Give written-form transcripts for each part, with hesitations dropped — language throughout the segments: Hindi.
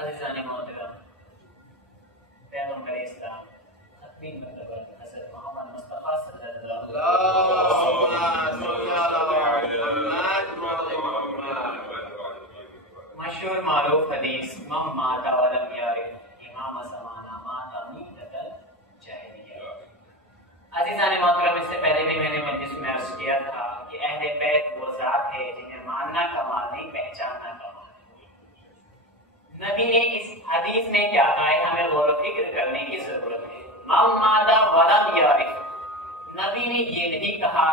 अज़ीज़ान मोहतरम, पैगंबर इस्लाम खत्मी मतलब हज़रत मोहम्मद मुस्तफ़ा सल्लल्लाहु अलैहि वसल्लम मशहूर मारूफ हदीस मम माता वलम यारिफ इमाम ज़माना माता मीततल जाहिलिया। अज़ीज़ान मोहतरम, इससे पहले भी मैंने मजलिस में अर्ज़ किया था कि अहले बैत वो ज़ात है जिन्हें मानना कमाल नहीं, पहचानना कमाल। नबी ने इस हदीस में क्या कहा है, हमें गौर फिक्र करने की जरूरत है। मम माता वलम यारिफ, नबी ने ये नहीं कहा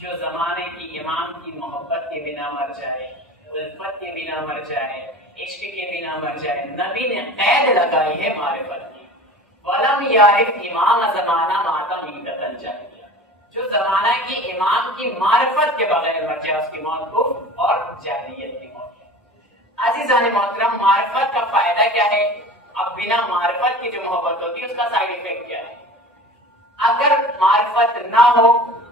जो जमाने की इमाम की मोहब्बत के बिना मर जाए, उल्फत के बिना मर जाए, इश्क के बिना मर जाए। नबी ने कैद लगाई है मारिफत की। वलम यारिफ इमाम ज़माना माता मीततन जाहिलिया, जो जमाना की इमाम की मारिफत के बगैर मर जाए उसकी मौत कुफ्र और जाहिलियत की मौत है। अज़ीज़ान मोहतरम, मारिफत का फायदा क्या है? अब बिना मारिफत की जो मोहब्बत होती है उसका साइड इफेक्ट क्या है? अगर मारिफत ना हो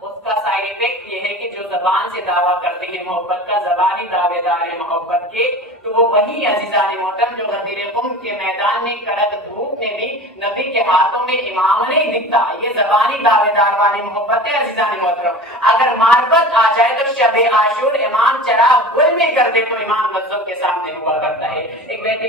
उसका साइड इफेक्ट ये है कि जो जबान से दावा करते हैं मोहब्बत का, जबानी दावेदार है मोहब्बत के, तो वो वही अज़ीज़ान मोहतरम जो गदीर क़ुम के मैदान में कड़क धूप में भी नबी के हाथों में इमाम नहीं दिखता। ये जबानी दावेदार वाली मोहब्बत है अज़ीज़ान मोहतरम। अगर मारिफत आ जाए तो शब आशूर इमाम चराग गुल में कर दे तो इमाम मज़हब के सामने हुआ करता है। एक बेटी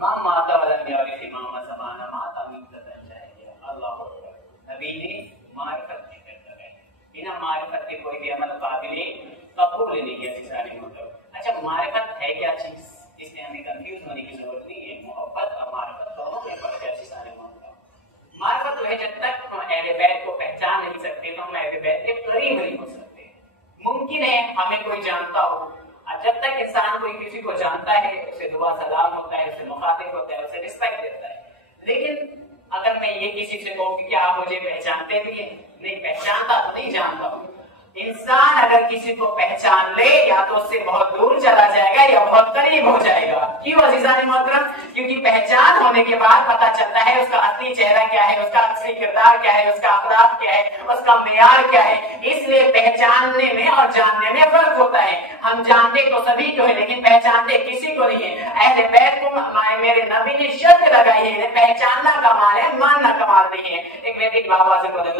मां माता वलम यारिफ इमाम ज़माना माता मीततन जाहिलिया। अल्लाह अकबर। नबी ने मारिफत जिक्र कराई, बिना मारिफत के कोई भी अमल काबिल कबूल नहीं है। सारे मतलब अच्छा, मारिफत है क्या चीज? इसमें हमें कंफ्यूज होने की जरूरत नहीं है। मोहब्बत और मारिफत दोनों में फर्क है। सारे मतलब मारिफत तो है जब तक हम अहले बैत को पहचान नहीं सकते तो हम अहले बैत के करीब नहीं हो सकते। मुमकिन है हमें कोई जानता हो, जब तक इंसान कोई किसी को जानता है उसे दुआ सलाम होता है, उसे मुखातिब होता है, उसे रिस्पेक्ट देता है। लेकिन अगर मैं ये किसी से कहूँ कि क्या आप मुझे पहचानते भी हैं? नहीं पहचानता तो नहीं जानता हूँ। इंसान अगर किसी को पहचान ले या तो उससे बहुत दूर चला जाएगा या बहुत करीब हो जाएगा। क्यों अज़ीज़ान मोहतरम? क्योंकि पहचान होने के बाद पता चलता है उसका असली चेहरा क्या है, उसका असली किरदार क्या है, उसका अखलाक क्या है, उसका मेयार क्या है। इसलिए पहचानने में और जानने में फर्क होता है। हम जानते तो सभी को है लेकिन पहचानते किसी को नहीं है। अहले बैत को मेरे नबी ने शर्त लगाई है, पहचानना कमाल है, मानना कमाल नहीं है। एक बेटी बाबा से बदल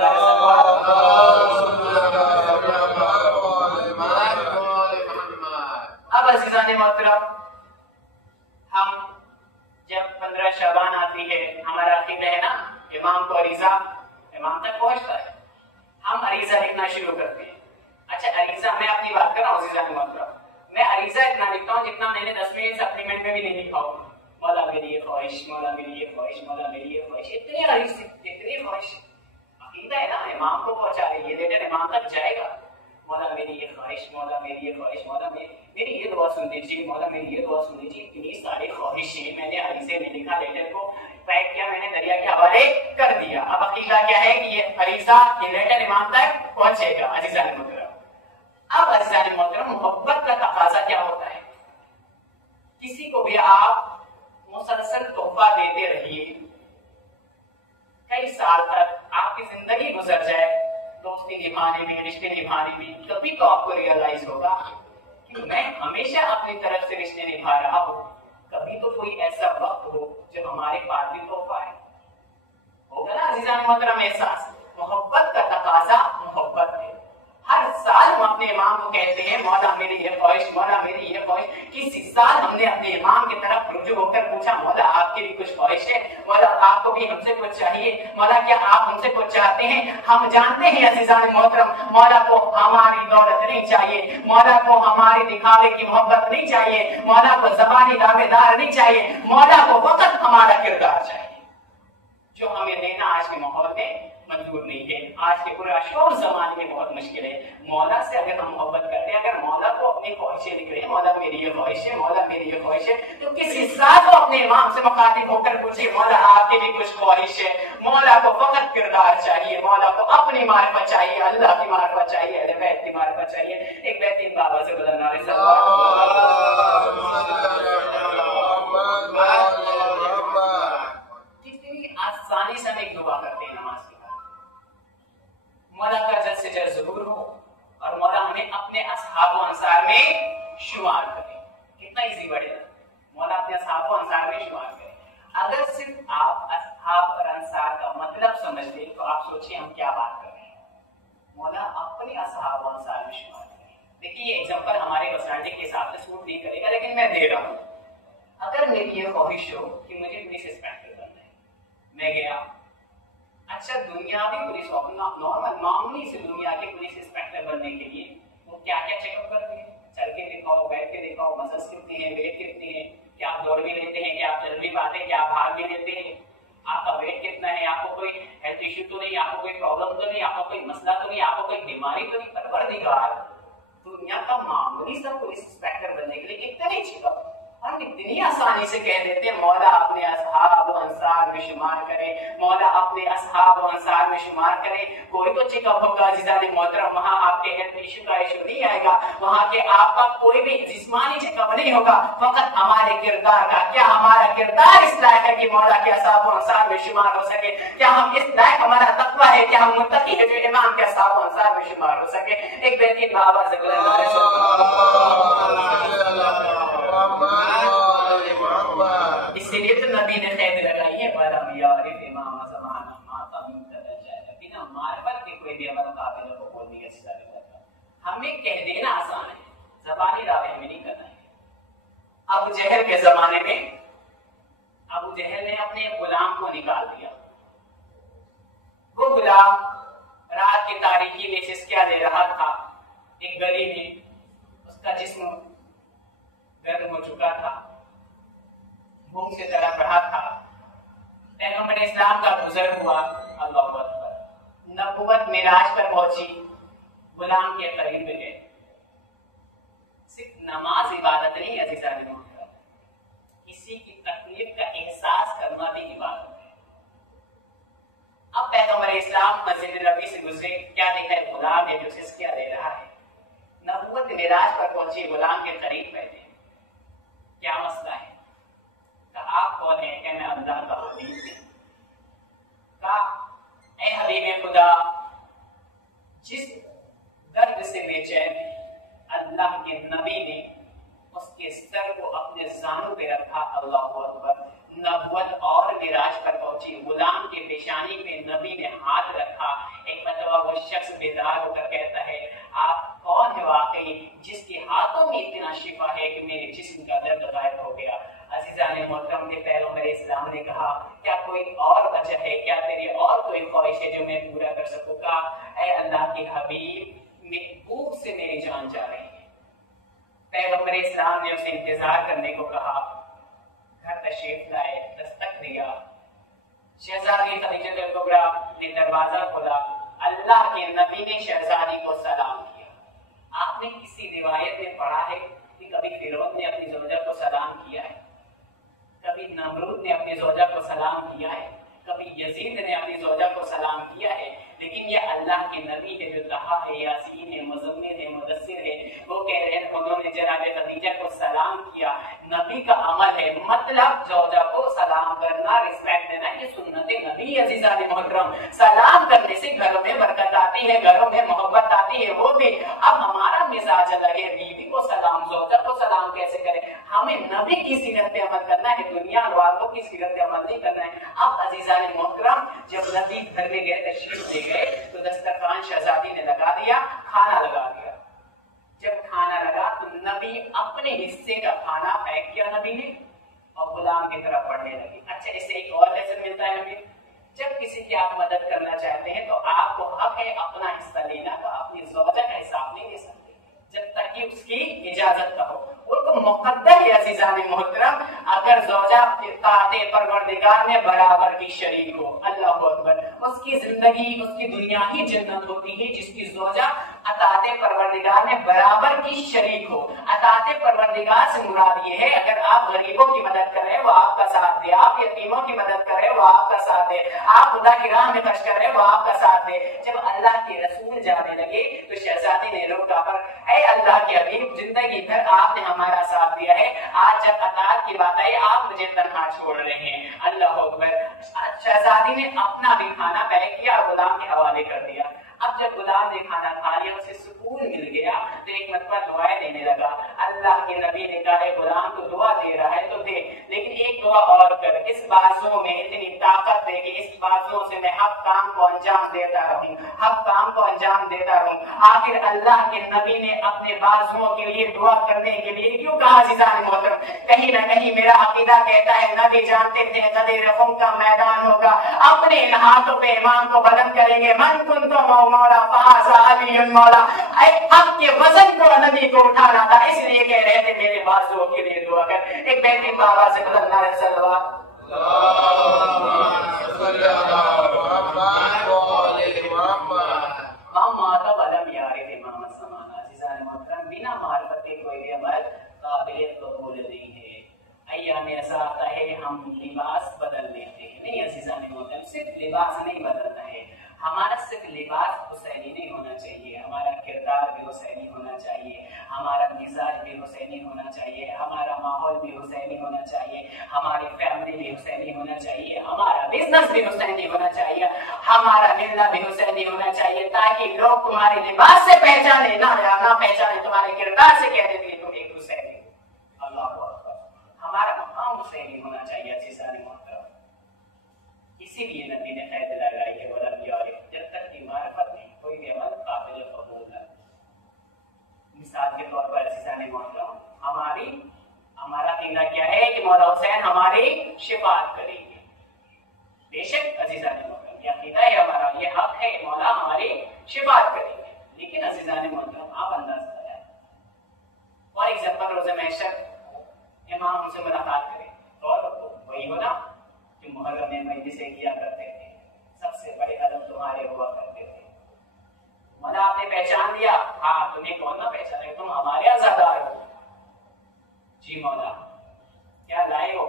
अब अज़ीज़ान मोहतरम, हम जब 15 शबान आती है हमारा अकीदा है ना, इमाम को अरीज़ा इमाम तक पहुंचता है, हम अरीज़ा लिखना शुरू करते हैं। अच्छा अरीज़ा, मैं अपनी बात कर रहा हूँ अज़ीज़ान मोहतरम, मैं अरीज़ा इतना लिखता हूँ जितना मैंने 10वीं सप्लीमेंट में भी नहीं लिखा होगा। मौला मेरी ये ख्वाहिश, मौला मेरी ये ख्वाहिश, मौला मेरी ये ख्वाहिश, इतनी अरीज़ इतनी ख्वाहिश। अकीदा है ना, इमाम को पहुंचा रही है, लेटर इमाम तक जाएगा। मौला मेरी ये ख्वाहिश, मौला मेरी ये ख्वाहिश, मौला मेरी ये दुआ सुन दीजिए, मौला मेरी ये दुआ सुन दीजिए। इतनी सारी ख्वाहिशें मैंने अरीज़े में लिखा, लेटर को पैक किया, मैंने दरिया के हवाले कर दिया। अब अकीदा क्या है कि ये अरीज़ा ये लेटर इमाम तक पहुंचेगा। अज़ीज़ान मोहतरम, अब अज़ीज़ान मोहतरम, मोहब्बत का तकाजा क्या होता है? किसी को भी आप मुसलसल तोहफा देते रहिए, कई साल तक आप आपकी जिंदगी गुजर जाए, दोस्ती निभाने में, रिश्ते निभाने में, कभी तो आपको रियलाइज होगा कि मैं हमेशा अपनी तरफ से रिश्ते निभा रहा हूँ, कभी तो कोई ऐसा वक्त हो जो हमारे पास भी तोहफा है। होगा ना अज़ीज़ान मोहतरम एहसास? मोहब्बत का तकाजा मोहब्बत है। हर साल हम अपने इमाम को कहते हैं मौला मेरी ये ख्वाहिश, मौला मेरी ये ख्वाहिश। किसी साल हमने अपने इमाम की तरफ रुजू होकर पूछा मौला आपकी भी कुछ ख्वाहिश है, मौला आपको भी हमसे कुछ चाहिए, मौला क्या आप हमसे कुछ चाहते हैं? हम जानते हैं अज़ीज़ान मोहतरम, मौला को हमारी दौलत नहीं चाहिए, मौला को हमारी दिखावे की मोहब्बत नहीं चाहिए, मौला को ज़बानी दावेदार नहीं चाहिए, मौला को वक़्त हमारा किरदार चाहिए। जो हमें देना आज के माहौल में मंजूर नहीं है, आज के पूरे शोर जमाने में बहुत मुश्किल है। मौला से अगर हम मोहब्बत करते हैं, अगर मौला को अपनी ख्वाहिशें लिख रहे हैं, मौला मेरी ये ख्वाहिश है, मौला मेरी ये ख्वाहिश है, तो किसी साथ को अपने इमाम से मुखातिब होकर पूछिए मौला आपकी भी कुछ ख्वाहिश है। मौला को वक़्त किरदार चाहिए, मौला को अपनी मारिफत चाहिए, अल्लाह की मारिफत चाहिए, अहले बैत की मारिफत चाहिए। एक बेहतरीन बाबा से गुज़रना है आसानी से हम एक दुआ करते हैं नमाज के बाद, मौला का जल्द से जल्द ज़ुहूर हो और मौला हमें अपने असहाब व अंसार में शुमार करे। कितना इजी वर्ड है, मौला अपने असहाब व अंसार में शुमार करे। अगर सिर्फ आप असहाब और अंसार का मतलब समझ ले तो आप सोचिए हम क्या बात कर रहे हैं। मौला अपने असहाब व अंसार में शुमार करे। देखिए ये एग्जांपल हमारे पर्सनालिटी के हिसाब से सूट नहीं करेगा, लेकिन मैं दे रहा हूं। अगर मेरी ये ख्वाहिश हो कि मुझे पुलिस इंस्पेक्टर बनना है, मैं गया, अच्छा दुनियावी पुलिस नॉर्मल मामूली से दुनिया के पुलिस इंस्पेक्टर बनने के लिए वो क्या क्या चेकअप करते हैं? चल के दिखाओ, बैठ के दिखाओ, मसल्स कितनी है, वेट कितनी है, क्या आप दौड़ भी लेते हैं, क्या आप चल भी पाते हैं, क्या आप भाग भी लेते हैं, आपका वेट कितना है, आपको कोई हेल्थ इश्यू तो नहीं, आपको कोई प्रॉब्लम तो नहीं, आपको कोई मसला तो नहीं, आपको कोई बीमारी तो नहीं। परवरदिगार दुनिया का मामूली सा पुलिस इंस्पेक्टर बनने के लिए कितने चेकअप हम इतनी आसानी से कह देते हैं मौला अपने असहाब व अंसार में शुमार करे, मौला अपने असहाब व अंसार में शुमार करे। कोई तो चेकअप होगा अज़ीज़ान मोहतरम, वहां आपके हेल्थ इश्यू का इश्यू नहीं आएगा, वहां के आपका कोई भी जिस्मानी चेकअप नहीं होगा, फकत हमारे किरदार का। क्या हमारा किरदार इस लायक है कि मौला के असहाब व अंसार में शुमार हो सके? क्या हम इस लायक हमारा तकवा है कि हम मुत्तकी है जो इमाम के असहाब व अंसार में शुमार हो सके? एक बेहतरीन बाबा से इसीलिए तो नबी ने क़ैद लगाई है वलम यारिफ इमाम ज़माना माता मिन तदज्जल। बिना मारिफत के कोई भी अमल काबिल को बोल दिया जाता। हमें कह देना आसान है, ज़बानी दावे में नहीं करना है। अबू जहल के जमाने में अबू जहल ने अपने गुलाम को निकाल दिया। वो गुलाम रात की तारीकी में सिसकियां दे रहा था। एक गली में उसका जिस्म गर्म हो चुका था, भूख से तड़प रहा था। पैगंबर इस्लाम का गुजर हुआ, अल्लाहु अकबर, नबुवत मिराज पर पहुंची, गुलाम के करीब गए। सिर्फ नमाज इबादत नहीं अज़ीज़ान मोहतरम, किसी की तकलीफ का एहसास करना भी इबादत है। अब पैगंबर इस्लाम मस्जिद नबी से गुजरे, क्या देखा है? गुलाम है जो सिसकियां दे रहा है। नबुवत मिराज पर पहुंची, गुलाम के करीब बैठे। क्या मसला है? आप कौन है? क्या मैं अल्लाह का हबीब हूं। कहा ऐ हबीब खुदा, जिस दर्द से बेचैन अल्लाह के नबी ने उसके सर को अपने जानू पे रखा। अल्लाहु अकबर। नबुवत और मिराज पर पहुंची, गुलाम के पेशानी पे नबी ने हाथ रखा। एक मतवा वो शख्स बेदार होकर कहता है आप कौन है वाकई जिसके हाथों में इतना शिफा है कि मेरे जिस्म का दर्द गायब हो गया? अज़ीज़ान मोहतरम के पैगंबर इस्लाम ने कहा क्या कोई और वजह है, क्या तेरी और कोई ख्वाहिश है जो मैं पूरा कर सकूंगा? ऐ अल्लाह के हबीब, भूख से मेरी जान जा रही है। पैगंबर इस्लाम ने उसे इंतजार करने को कहा। घर तशरीफ लाए, दस्तक दिया। शहजादी खदीजतुल कुबरा ने दरवाजा खोला। अल्लाह के नबी ने शहजादी को सलाम किया। आपने किसी रिवायत में पढ़ा है कि कभी फिरौन ने अपनी ज़ौजा को सलाम किया है, कभी नमरूद ने अपनी ज़ौजा को सलाम किया है, कभी यजीद ने अपनी ज़ौजा को सलाम किया है, लेकिन ये अल्लाह के नबी है जो तहा है, यासीन है, मुज़म्मिल है, मुदस्सिर है, वो कह रहे हैं उन्होंने जनाब खदीजा को सलाम किया। नबी का अमल है। मतलब जौजा को सलाम करना, रिस्पेक्ट देना, ये सुन्नत नबी अजीजान मोहतरम। सलाम करने से घरों में बरकत आती है, घरों में मोहब्बत आती है। वो भी अब हमारा मिजाज अलग है, बीवी को सलाम, जौजा को सलाम कैसे करें? हमें नबी की सीरत पे अमल करना है, दुनिया वालों की सीरत पे अमल नहीं करना है। अब अजीजान मोहतरम, जब नबी घर में गए, तशरीफ ले गए, तो दस्तरखान शहजादी ने लगा दिया, खाना लगा दिया। जब खाना लगा तो नबी अपने हिस्से का खाना फेंक किया नबी ने और गुलाम की तरफ पढ़ने लगी। अच्छा, इससे एक और लेसन मिलता है हमें, जब किसी की आप मदद करना चाहते हैं तो आपको हक है अपना हिस्सा लेना का, अपनी ज़ौजा का हिसाब नहीं ले सकते जब तक कि उसकी इजाजत ना हो। वो तो मुक़द्दर है अज़ीज़ान मोहतरम, अगर ज़ौजा ताते परवरदिगार में बराबर की शरीक हो, अल्लाह अकबर, उसकी जिंदगी, उसकी दुनिया ही जन्नत होती है जिसकी ज़ौजा अताते परवरदिगार में बराबर की शरीक हो। अताते परवरदिगार से मुराद ये है, अगर आप गरीबों की मदद कर रहे हैं वो आपका साथ दे, आप यतीमों की मदद कर रहे हैं वो आपका साथ दे, आप खुदा की राह में खर्च कर रहे हैं वो आपका साथ दे। जब अल्लाह के रसूल जाने लगे तो शहजादी ने रोका, पर ऐ अल्लाह के हबीब, जिंदगी भर आपने हमारा साथ दिया है, आज जब अतात की बात आई आप मुझे तन्हा छोड़ रहे हैं। अल्लाह अकबर। शहजादी ने अपना भी खाना पैक किया और गुलाम के हवाले कर दिया। अब जब गुलाम ने खाना खा लिया, उसे सुकून मिल गया, तो एक मरतबा दुआएं देने लगा। अल्लाह के नबी ने कहा है गुलाम तो दुआ दे रहा है तो दे, लेकिन एक दुआ और कर, इस बाजुओं में इतनी ताकत दे कि इस बाजुओं से मैं हक काम को अंजाम देता रहूं, हक काम को अंजाम देता रहूं। आखिर अल्लाह के नबी ने अपने बाजुओं के लिए दुआ करने के लिए क्यों कहा? अज़ीज़ान मोहतरम, कहीं ना कहीं मेरा अकीदा कहता है नबी जानते थे गदीर ख़ुम का मैदान होगा, अपने इन हाथों पे इमाम को बुलंद करेंगे, मन कुन तो मौला फाज़ा अलीयुन मौला। हक के वजन को नबी को उठाना था, इसलिए कह रहे थे मेरे बाजुओं के लिए दुआ कर। एक बेहतरीन बाबा से बुलंद नारे सल्लल्लाहु बिना मार्फत के कोई भी अमल काबिल कबूल नहीं है। अय्याम में ऐसा आता है हम लिबास बदल लेते हैं, नहीं अज़ीज़ान मोहतरम, सिर्फ लिबास नहीं बदलता है। हमारा सिर्फ लिबास हुसैनी नहीं होना चाहिए, हमारा किरदार भी हुसैनी होना चाहिए, हमारा मिजाज भी हुसैनी होना चाहिए, हमारा माहौल भी हुसैनी होना चाहिए, हमारी फैमिली भी हुसैनी होना चाहिए, हमारा बिजनेस भी हुसैनी होना चाहिए, हमारा मिलना भी हुसैनी होना चाहिए, ताकि लोग तुम्हारे लिबास से पहचाने ना पहचाने, तुम्हारे किरदार से कह देते तुम एक हुसैनी। अल्लाह अकबर। हमारा मकाम हुसैनी होना चाहिए अज़ीज़ान मोहतरम। इसीलिए नबी ने कैद लगाई है, जब तक की मारिफत नहीं कोई भी अमल काबिल कबूल है। मिसाल के तौर पर अज़ीज़ान मोहतरम, हमारा कीमत क्या है कि मौला हुसैन हमारी शिफात करेंगे। बेशक अज़ीज़ान मोहतरम, यह अकीदा है हमारा, ये हक है, मौला हमारी शिफात करेंगे। लेकिन अज़ीज़ान मोहतरम, आप अंदाज़ लगाएं, फॉर एग्जाम्पल रोज़े महशर इमाम हमसे मुलाकात करें, और तो वही हो ना जो मुहर्रम में मजलिसें किया करते थे, सबसे बड़े अदब तुम्हारे हुआ करते थे। मौला आपने पहचान दिया? हाँ, तुम्हें कौन ना पहचाने, तुम हमारे आज़ादार हो। जी मौला, क्या लाए हो?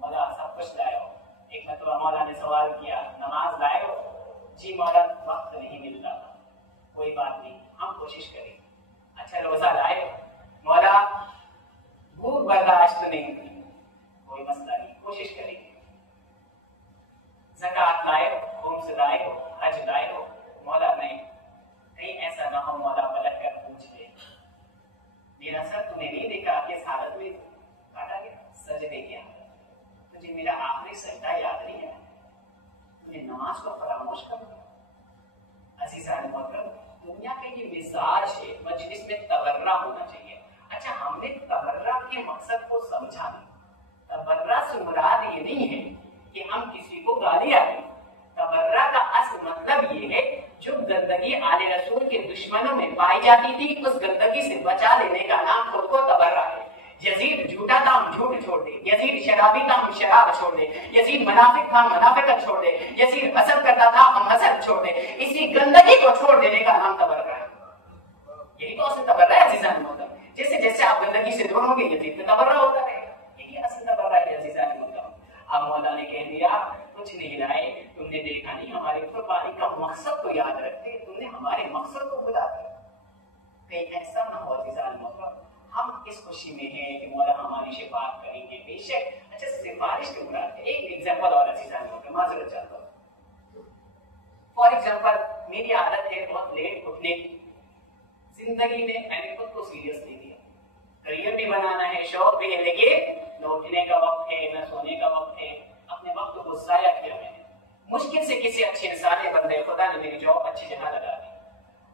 मौला सब कुछ लाए हो। एक मतलब मौला ने सवाल किया, नमाज लाए हो? जी मौला, वक्त नहीं मिलता, कोई बात नहीं, हम कोशिश करेंगे। अच्छा, रोजा लाए हो? मौला भूख बर्दाश्त नहीं हुई, कोई मसला नहीं, कोशिश करेंगे। ज़कात लाए हो? खुम्स लाए हो? हज लाए हो? मौला नहीं, कहीं ऐसा ना हो मौला पलट कर पूछ ले, मेरा सर तूने नहीं देखा किस हालत में काटा गया? सजदे क्या? तुझे मेरा आखिरी सजदा याद नहीं है? तूने नमाज को फरामोश कर दिया। अज़ीज़ान मोहतरम, दुनिया का ये मिजाज है, मजलिस में तबर्रा होना चाहिए। अच्छा, हमने तबर्रा के मकसद को समझा नहीं। तबर्रा से मुराद ये नहीं है कि हम किसी को गालियां दें। तबर्रा का असल मतलब ये है जो गंदगी आले रसूल के दुश्मनों में पाई जाती थी, उस गंदगी से बचा लेने का नाम खुद को तबर्रा है। यजीद झूठा था, हम झूठ छोड़ दे। यजीद शराबी था, हम शराब छोड़ दे। यजीद मुनाफिक था, मुनाफिकत छोड़ दे। यजीद हसद करता था, हम हसद छोड़ दे। इसी गंदगी को छोड़ देने का नाम तबर्रा है। यही तो असल तबर्रा है अज़ीज़ान मोहतरम। जैसे जैसे आप गंदगी से दूर होंगे यजीद में तबर्रा होता है, यही असल तबर्रा है अज़ीज़ान मोहतरम। अब मौला ने कह दिया कुछ नहीं लाए, तुमने देखा नहीं हमारी कुर्बानी का मकसद तो याद रखते, तुमने हमारे मकसद को भुला दिया। कहीं ऐसा ना हो अज़ीज़ान मोहतरम, हम इस खुशी में हैं कि मौला हमारी शिफात करेंगे बेशक। अच्छा, सिफारिश के मुराद है। एक एग्जांपल और अजीजान माजरत चाहता हूँ। फॉर एग्जांपल, मेरी आदत है बहुत लेट उठने की। जिंदगी में मैंने खुद को सीरियस नहीं लिया, करियर भी बनाना है, शौक भी है, लेकिन न उठने का वक्त है न सोने का वक्त है। अपने वक्त को ज़ाया किया मैंने। मुश्किल से किसी अच्छे इंसान ने, बंदे खुदा ने मेरी जॉब अच्छी जगह लगा दी।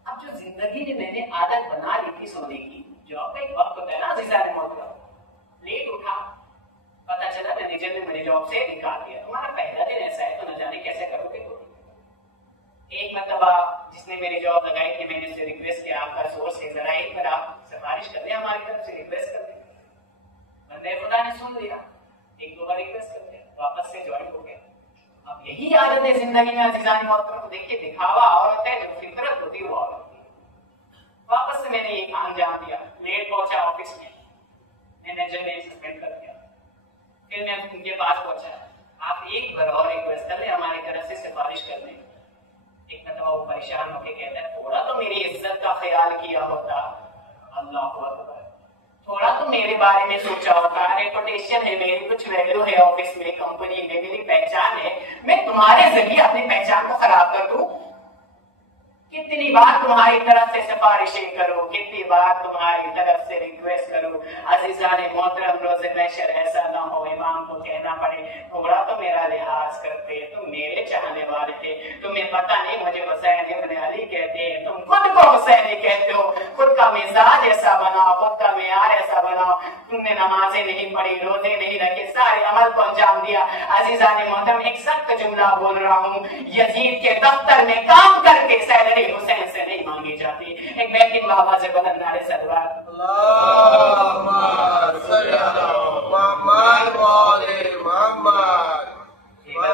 अब जो जिंदगी में मैंने आदत बना ली थी सोने की, जॉब का एक वक्त होता है ना अज़ीज़ान मोहतरम, लेट उठा, पता चला मैनेजर ने मेरी जॉब से निकाल दिया। तुम्हारा पहला दिन ऐसा है तो न जाने कैसे करोगे तुम। एक मरतबा जिसने मेरी जॉब लगाई थी, मैंने उससे रिक्वेस्ट किया, आपका सोर्स है, जरा एक बार आप सिफारिश कर दें, हमारी तरफ से रिक्वेस्ट कर दें। बंदे खुदा ने सुन लिया, एक दो बार रिक्वेस्ट कर दिया, वापस से ज्वाइन हो गया। अब यही आदत है जिंदगी में अज़ीज़ान मोहतरम को। देखिए, दिखावा औरत है, जो फितरत होती है वो औरत है। वापस से मैंने ये अंजाम दिया, लेट पहुंचा ऑफिस में, मैनेजर ने सस्पेंड कर दिया। फिर मैं उनके पास पहुंचा, आप एक बार और रिक्वेस्ट कर ले, हमारी तरफ से सिफारिश कर दें। एक मतलब वो परेशान होकर कहता है, थोड़ा तो मेरी इज्जत का ख्याल किया होता, अल्लाह अकबर, थोड़ा तो मेरे बारे में सोचा होता। रेपुटेशन है मेरी, कुछ वैल्यू है ऑफिस में, कंपनी में, मेरी पहचान है, मैं तुम्हारे जरिए अपनी पहचान को खराब कर दूं? कितनी बार तुम्हारी तरफ से सिफारिशें करो, कितनी बार तुम्हारी तरफ से रिक्वेस्ट करो। अज़ीज़ान मोहतरम, रोज़े महशर ऐसा ना हो इमाम को कहना पड़े, थोड़ा तो मेरा लिहाज करते, तुम मेरे चाहने वाले थे, तुम्हें पता नहीं मुझे हुसैन इब्न अली कहते हैं, तुम खुद को हुसैनी कहते हो। खुद का मिजाज ऐसा बनाओ, खुद का मेयार ऐसा बनाओ। तुमने नमाजें नहीं पढ़ी, रोजे नहीं रखे, सारे अमल को अंजाम दिया। अज़ीज़ान मोहतरम, एक सख्त जुमला बोल रहा हूँ, यजीद के दफ्तर में काम करके सैलरी हुसैन से नहीं मांगी जाती। एक व्यक्ति बाबा से बुलंद नारे सलवात,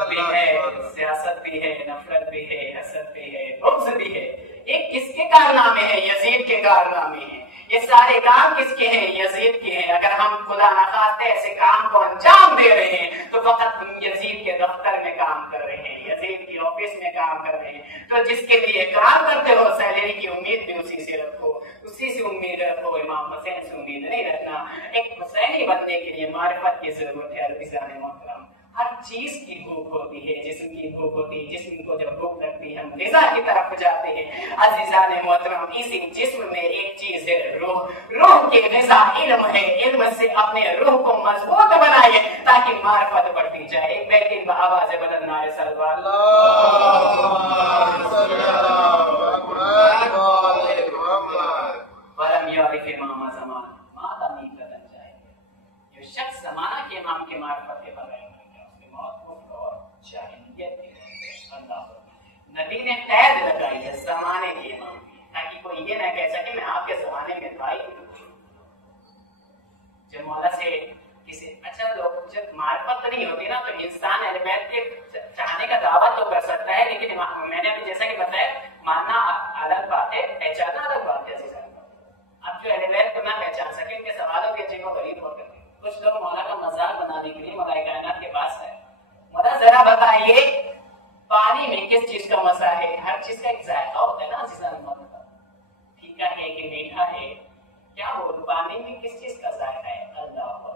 भी है, सियासत भी है, नफरत भी है, हसद भी है, बुग़्ज़ भी है। ये किसके कारनामे है? यजीद के कारनामे हैं। ये सारे काम किसके हैं? यजीद के हैं। अगर हम खुदा न खास्ते ऐसे काम को अंजाम दे रहे हैं तो फकत हम यजीद के दफ्तर में काम कर रहे हैं, यजीद की ऑफिस में काम कर रहे हैं। तो जिसके लिए काम करते हो, सैलरी की उम्मीद भी उसी से रखो, उसी से उम्मीद रखो, इमाम हुसैन से उम्मीद नहीं रखना। एक हुसैनी बंदे के लिए मारिफत की जरूरत है। अज़ीज़ान मोहतरम, हर चीज की भूख होती है, जिस्म की भूख होती है, जिस्म को जब भूख लगती है हम ग़िज़ा की तरफ जाते हैं। अज़ीज़ान मोहतरम, इसी जिस्म में एक चीज है, रूह। रूह की ग़िज़ा इल्म है, इल्म से अपने रूह को मजबूत बनाइए ताकि मारिफत बढ़ती जाए। एक बेहतरीन आवाज़ बुलंद नारे सलवात, जो शख्स ज़माना के इमाम के मारिफत के बगैर नबी ने कैद लगाई है जमाने के इमाम की, ताकि कोई ये ना कह सके मैं आपके जमाने में था ही। जब मौला से किसी अच्छा लोग जब मारिफत नहीं होती ना, तो इंसान एलिमेंट के चाहने का दावा तो कर सकता है, लेकिन मैंने अभी जैसा कि बताया, मानना अलग बात है, पहचानना अलग बात है। अब जो एलिमेंट को ना पहचान सके, उनके सवालों के जिनको गरीब होते हैं। कुछ लोग मौला का मजाक बनाने के लिए मौला कायनात के पास है, मौला जरा बताइए पानी में किस चीज का मजा है? हर चीज का एक जायका होता है ना अज़ीज़ान, फीका है कि मीठा है, क्या बोलूं, पानी में किस चीज का जायका है? अल्लाह अकबर।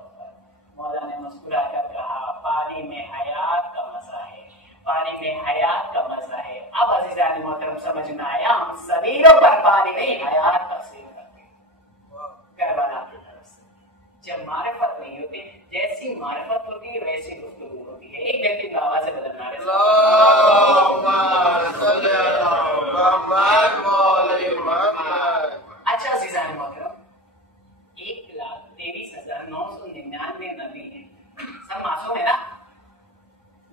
मौला ने मुस्कुरा कर कहा, पानी में हयात का मजा है, पानी में हयात का मजा है। अब अज़ीज़ान मोहतरम समझ में आया, हम सबीरों पर पानी नहीं हयात तफसीर करते करबला की तरफ से। जब मारिफत नहीं होती, जैसी मारिफत होती है वैसी गुफ्तगू होती है। एक व्यक्ति की आवाज़ से बदलना है। अच्छा अज़ीज़ान मोहतरम, 1,23,999 नबी हैं, सब मासूम है ना,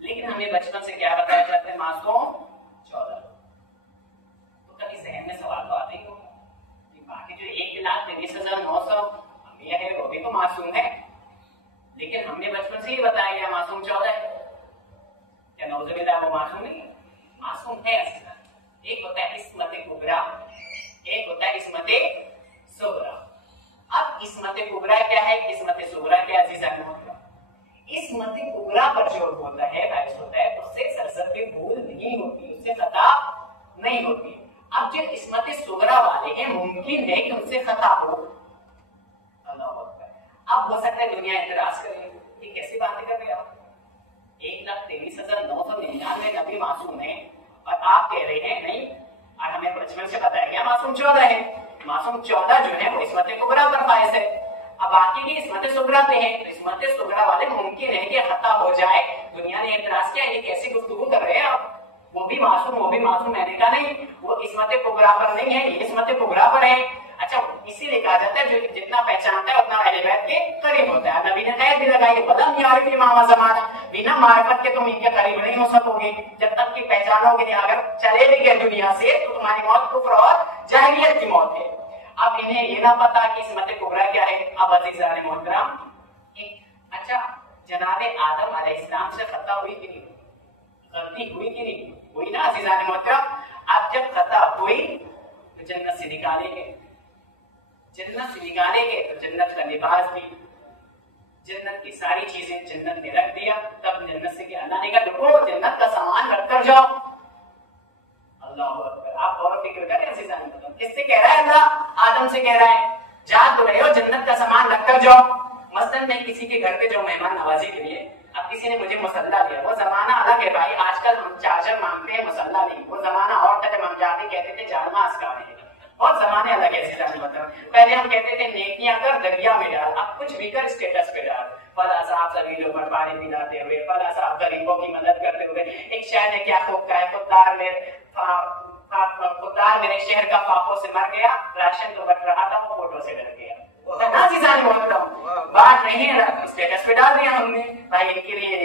लेकिन हमें बचपन से क्या बताया जाता है? मासूम 14। तो कभी जहन में सवाल तो आते ही होगा कि बाकी जो 1,23,900 अम्बिया है वो भी तो मासूम है, लेकिन हमने बचपन से ही बताया गया मासूम 14 है। क्या नौजुबिल्लाह वो मासूम नहीं है? मासूम है। एक होता है इस्मत कुबरा, एक होता है इस्मत सुगरा। अब इस्मत कुबरा क्या है, इस्मत सुगरा क्या है? अज़ीज़ान मोहतरम, इस्मत कुबरा पर जो होता है, बारिश होता है, उससे सरसब्बी भूल नहीं होती, उससे खता नहीं होती। अब जो इस्मत सुगरा वाले हैं, मुमकिन है कि उनसे खता हो। अब हो सकता है दुनिया एतराज करे, ये कैसी बातें कर रहे हैं आप? 1,23,999 नबी मासूम है और आप कह रहे हैं नहीं, और हमें बचपन से पता है क्या मासूम 14 है। मासूम 14 जो है वो इस्मत कुबरा पर फायज है, अब बाकी की इस्मत सुगरा पे है। तो इस्मत सुगरा वाले मुमकिन है कि खता हो जाए, दुनिया ने एतराज किया, ये कैसी गुफ्तगू कर रहे हैं आप? वो भी मासूम मैंने कहा नहीं, वो इस्मत कुबरा पर नहीं है, ये इस्मत कुबरा पर है। अच्छा, इसीलिए कहा जाता है जो जितना पहचानता है उतना अहले बैत के करीब होता है। नबी ने कैद भी लगाई, बदम यार की मामा जमाना, बिना मारिफत के तुम इनके करीब नहीं हो सकोगे, जब तक कि पहचानोगे नहीं। अगर चले भी गए दुनिया से तो तुम्हारी मौत कुफ्र और जाहिलियत की मौत है। अब इन्हें ये ना पता कि इस्मत कुबरा क्या है। अब अज़ीज़ान मोहतरम, अच्छा जनाबे आदम अलैहिस्सलाम से खता हुई कि नहीं, गलती हुई कि नहीं हुई ना अज़ीज़ान मोहतरम? अब जब खता हुई तो जन्नत से निकालेंगे, तो जन्नत का लिबास भी, जन्नत की सारी चीजें जन्नत ने रख दिया। तब जन्नत से अल्लाह ने कहा देखो जन्नत का सामान रख कर जाओ। अल्लाह अकबर, आप गौर फिक्र करें अज़ीज़ान मोहतरम, किससे कह रहा है अल्लाह? आदम से कह रहा है, जा तो रहे हो जन्नत का सामान रख कर जाओ। मसलन मैं किसी के घर पे जो मेहमान नवाजी के लिए, अब किसी ने मुझे मुसल्ला दिया, वो जमाना अलग है भाई, आजकल हम चार्जर मांगते हैं मुसल्ला नहीं, वो जमाना और था जब हम जाते कहते थे जानमा अस्कार है, और जमाने अलग है। मतलब पहले हम कहते थे नेकियां कर दरिया में डाल, अब कुछ भी कर स्टेटस पे डाल। फला साहब सभी लोग पर पानी पिलाते हुए, फला साहब गरीबों की मदद करते हुए। एक शायर ने क्या खूब कहा है, खुददार मेरे शहर का पापों से मर गया, राशन तो बट रहा था वो फोटो से डर गया। बात नहीं है, स्टेटस पे डाल दिया हमने, भाई इनके लिए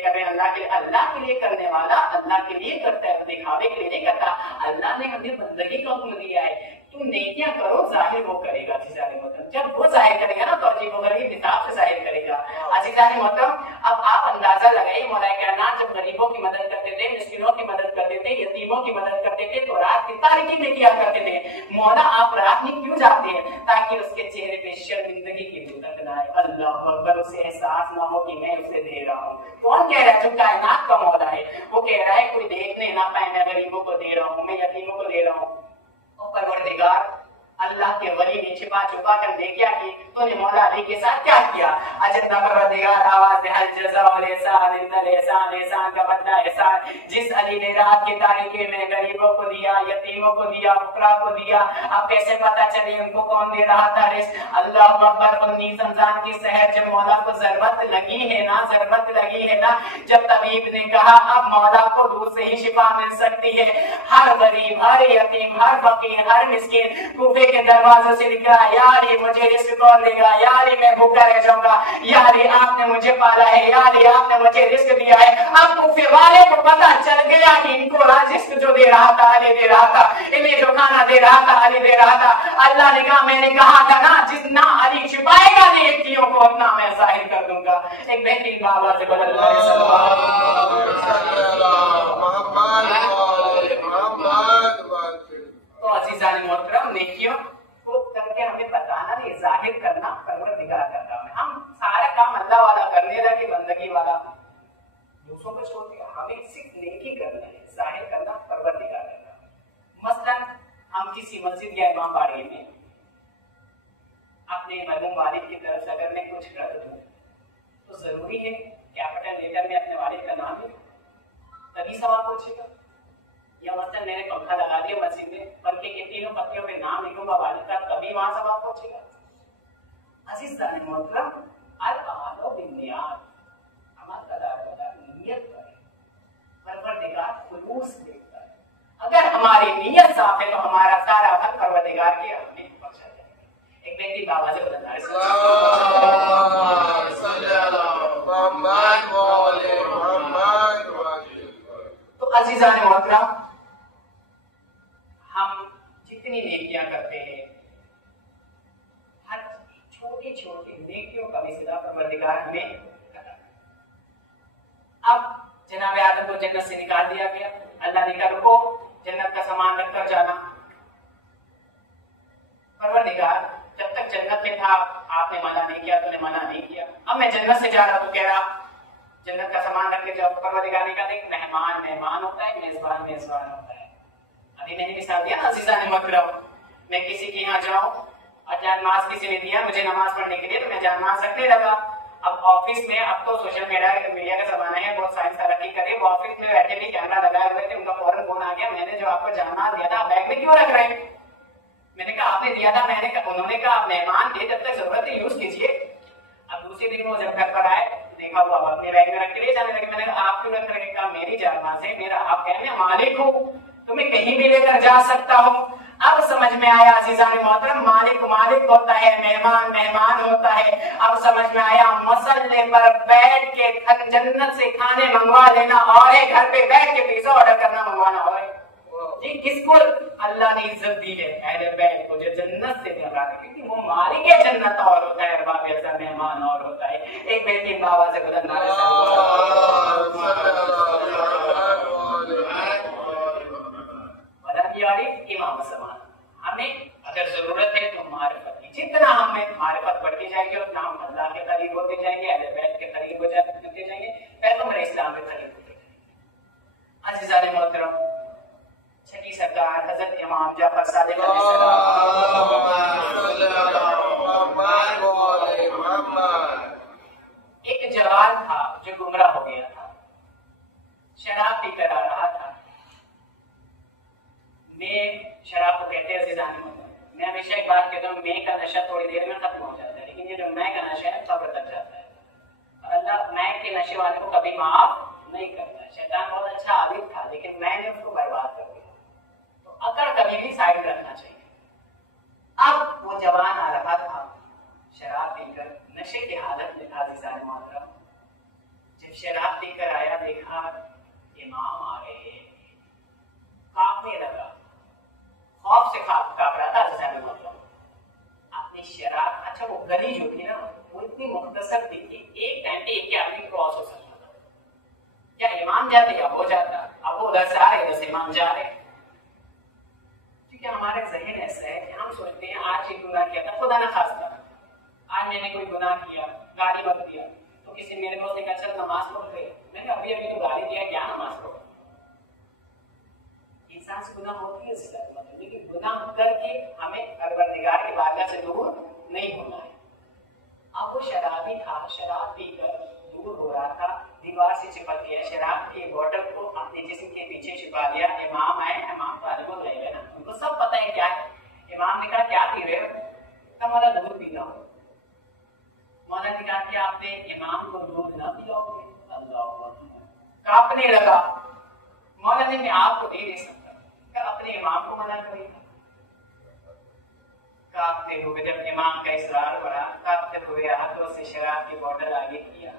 कर रहे हैं, अल्लाह के लिए करने वाला अल्लाह के लिए करता है, दिखावे के लिए नहीं करता। अल्लाह ने हमें बंदगी का हुक्म दिया है, तुम नेकियां करो, जाहिर वो करेगा। अज़ीज़ान मोहतरम, जब वो जाहिर करेगा ना तो अजीब गरीब हिसाब से जाहिर करेगा। अज़ीज़ान मोहतरम, अब आप अंदाजा लगाइए, मौलाए कायनात जब गरीबों की मदद करते थे, मिस्किनों की मदद करते थे, यतीमों की मदद करते थे, तो रात की तारीकी में किया करते थे। मौला आप रात में क्यों जाते हैं? ताकि उसके चेहरे पे शर्मिंदगी की झलक ना आए। अल्लाह अकबर, उसे एहसास ना हो कि मैं उसे दे रहा हूँ। कौन कह रहा है? जो कायनात का मौला है वो कह रहा है कोई देखने ना पाए, मैं गरीबों को दे रहा हूँ, मैं यतीमों को दे रहा हूँ। परवरदिगार अल्लाह के वली ने छिपा छुपा कर देखा कि तूने मौला अली के साथ क्या किया। अजब परवरदिगार आवाज दे, हल जज़ाउल एहसान इल्लल एहसान, एहसान का बदला एहसान। जिस अली ने रात की तारीकी में गरीबों को दिया, यतीमों को दिया, फुकरा को दिया, अब कैसे पता चले उनको कौन दे रहा था रिज़्क़? अल्लाह अकबर। 19 रमजान की सहर जब मौला को जरूरत लगी है ना, जब तबीब ने कहा अब मौला को दूध से ही शिफा मिल सकती है, हर गरीब, हर यतीम, हर फकीर, हर मिस्किन कूफे के दरवाजे से निकला, यार ये मुझे रिस्क कौन देगा, यार ये मैं भूखा रह जाऊंगा, यार ये आपने मुझे पाला है, यार ये आपने मुझे रिस्क दिया है। अब कूफे वाले को पता चल गया कि इनको रिस्क जो दे रहा था अली दे रहा था, इन्हें जो खाना दे रहा था अली दे रहा था। अल्लाह ने कहा मैंने कहा था ना, जितना अली छिपाएगा नेकियों को उतना मैं जाहिर कर दूंगा। एक बेहतरीन आवाज से बदल तो अज़ीज़ान मोहतरम, नेकियों को करके हमें बताना नहीं, जाहिर करना परवरदिगार का काम है। हम सारा काम अल्लाह वाला करने लगे, बंदगी वाला दूसरों को छोड़ दिया। हमें सिर्फ नेकी करना है, जाहिर करना परवरदिगार का काम। मसलन हम किसी मस्जिद या इमाम बाड़ी में अपने मरहूम वालिद की तरफ से अगर मैं कुछ रख दूं तो जरूरी है कैपिटल लेटर में अपने वालिद का नाम लिखूं, तभी सवाब पहुंचेगा। या मतलब मैंने पंखा लगा दिया मस्जिद में, पंखे के तीनों पत्तियों पे नाम लिखूंगा वालिद का, तभी वहां सवाब पहुंचेगा। अज़ीज़ान मोहतरम, अल अमाल बिन्नियात, अमल का नियत पर है, परवरदिगार खुलूस देखता है। अगर हमारी नियत साफ है तो हमारा सारा अमल परवरदिगार के हक में पहुंचा जाएगा। एक व्यक्ति बाबा से बदलना है, तो अज़ीज़ान मोहतरम, हम जितनी नेकियां करते हैं, हर छोटी छोटी नेकियों का भी सिला परवरदिगार हमें करता है। अब जनाब आदम को जन्नत से निकाल दिया गया, अल्लाह ने कहा रुको, जन्नत का सामान रखकर जाना। परवरदिगार जब तक जन्नत में था आपने मना नहीं किया, तूने मना नहीं किया, अब मैं जन्नत से जा रहा हूं, तो कह रहा जन्नत का सामान रख के जाओ। परवरदिगार ने कहा देख, मेहमान मेहमान होता है, मेजबान मेजबान होता है। अभी मैंने मिसाल दिया ना अज़ीज़ान मोहतरम, मैं किसी के यहाँ जाऊं और जानमाज किसी ने दिया मुझे नमाज पढ़ने के लिए, तो मैं जानमाज रखने लगा। अब ऑफिस में, अब तो सोशल मीडिया का जमाना है, बहुत साइंस तरक्की करे, वो ऑफिस में बैठे भी कैमरा लगाए हुए थे, उनका फौरन फोन आ गया, मैंने जो आपको जानमाज दिया था आप बैग में क्यों रख रहे हैं? मैंने कहा आपने दिया था, उन्होंने कहा आप मेहमान थे, जब तक जरूरत है यूज कीजिए। अब दूसरे दिन वो जब घर पर आए, देखा वो अब अपने बैग में रख के ले जाने लगे। मैंने कहा आप क्यों रख रहे? कहा मेरी जानमाज है, मेरा आप कहने मालिक हो, तुम्हें कहीं भी लेकर जा सकता हूँ। अब समझ में आया अज़ीज़ान मोहतरम, मालिक मालिक होता है, मेहमान मेहमान होता है। अब समझ में आया मसल्ले पर बैठ के जन्नत से खाने मंगवा लेना और है, घर पे बैठ के पिज़्ज़ा ऑर्डर करना मंगवाना और है। ये किसको अल्लाह ने इज्जत दी है? अहले बैत को, जो जन्नत से निकाला, क्योंकि वो मालिक है जन्नत और होता है, अरबाब ऐसा मेहमान और होता है। एक बेटी बाबा से गुजरना इमाम समान। हमें अगर जरूरत है तो मारिफत की, जितना हमें मारिफत बढ़ती जाएगी उतना हम अल्लाह के करीब होते जाएंगे, अहले बैत के करीब होते जाएंगे, पैगंबर इस्लाम के करीब होते जाएंगे। अज़ीज़ान मोहतरम, छठी सरदार हजरत इमाम जाफर सादिक एक जवान था जो गुमराह हो गया था, शराब पीकर आ रहा था। मैं शराब को कहते हैं मैं हमेशा एक बात कहता हूँ, मैं का नशा थोड़ी देर में खत्म हो जाता है, लेकिन ये जो मैं का नशा है कब्र तक जाता है। और अल्लाह मैं के नशे वाले को कभी माफ नहीं करता। शैतान बहुत अच्छा आबिद था, लेकिन मैंने उसको बर्बाद कर दिया। तो अकड़ कभी भी साइड रखना चाहिए। अब वो जवान आ रहा था शराब पीकर, नशे की हालत में था। जब शराब पीकर आया, देखा इमाम आ रहे हैं, कांपने लगा, खौफ से कांप रहा था। अपनी शराब, अच्छा वो गली जो थी ना वो इतनी मुख्तसर थी कि एक घंटे एक आदमी क्रॉस हो सकता था। क्या इमाम जाते या वो जाता? अब वो उधर से आ रहे, उधर से इमाम जा रहे। क्योंकि हमारे ज़हन ऐसा है कि हम सोचते हैं आज एक गुनाह किया था, खुदा ना खास्ता आज मैंने कोई गुनाह किया, गाली मत दिया, तो किसी मेरे दोस्त ने कहा चल नमाज पढ़ गए, मैंने अभी अभी तो गाली दिया, क्या नमाज पढ़ो? इंसान से गुनाह होती है, लेकिन गुनाह करके हमें परवरदिगार की बारगाह से दूर नहीं होना है। अब वो शराबी था, शराब पीकर दूर हो रहा था, दीवार से चिपक गया, शराब की बोतल को अपने जिस्म के पीछे छिपा लिया। इमाम आए, इमाम तालिबुल इल्म है ना, उनको सब पता है क्या है। इमाम ने कहा क्या पी रहे हो? कहा मौला दूध पीना हो। मौला ने कहा कि आपने इमाम को दूध ना पिलाओगे? अल्लाह कांपने लगा। मौला ने मैं आपको दे सकता, अपने इमाम को मना करेगा। कांपते हुए जब इमाम का इसरार बढ़ा, कांपते हुए हाथों से शराब की बोतल आगे किया।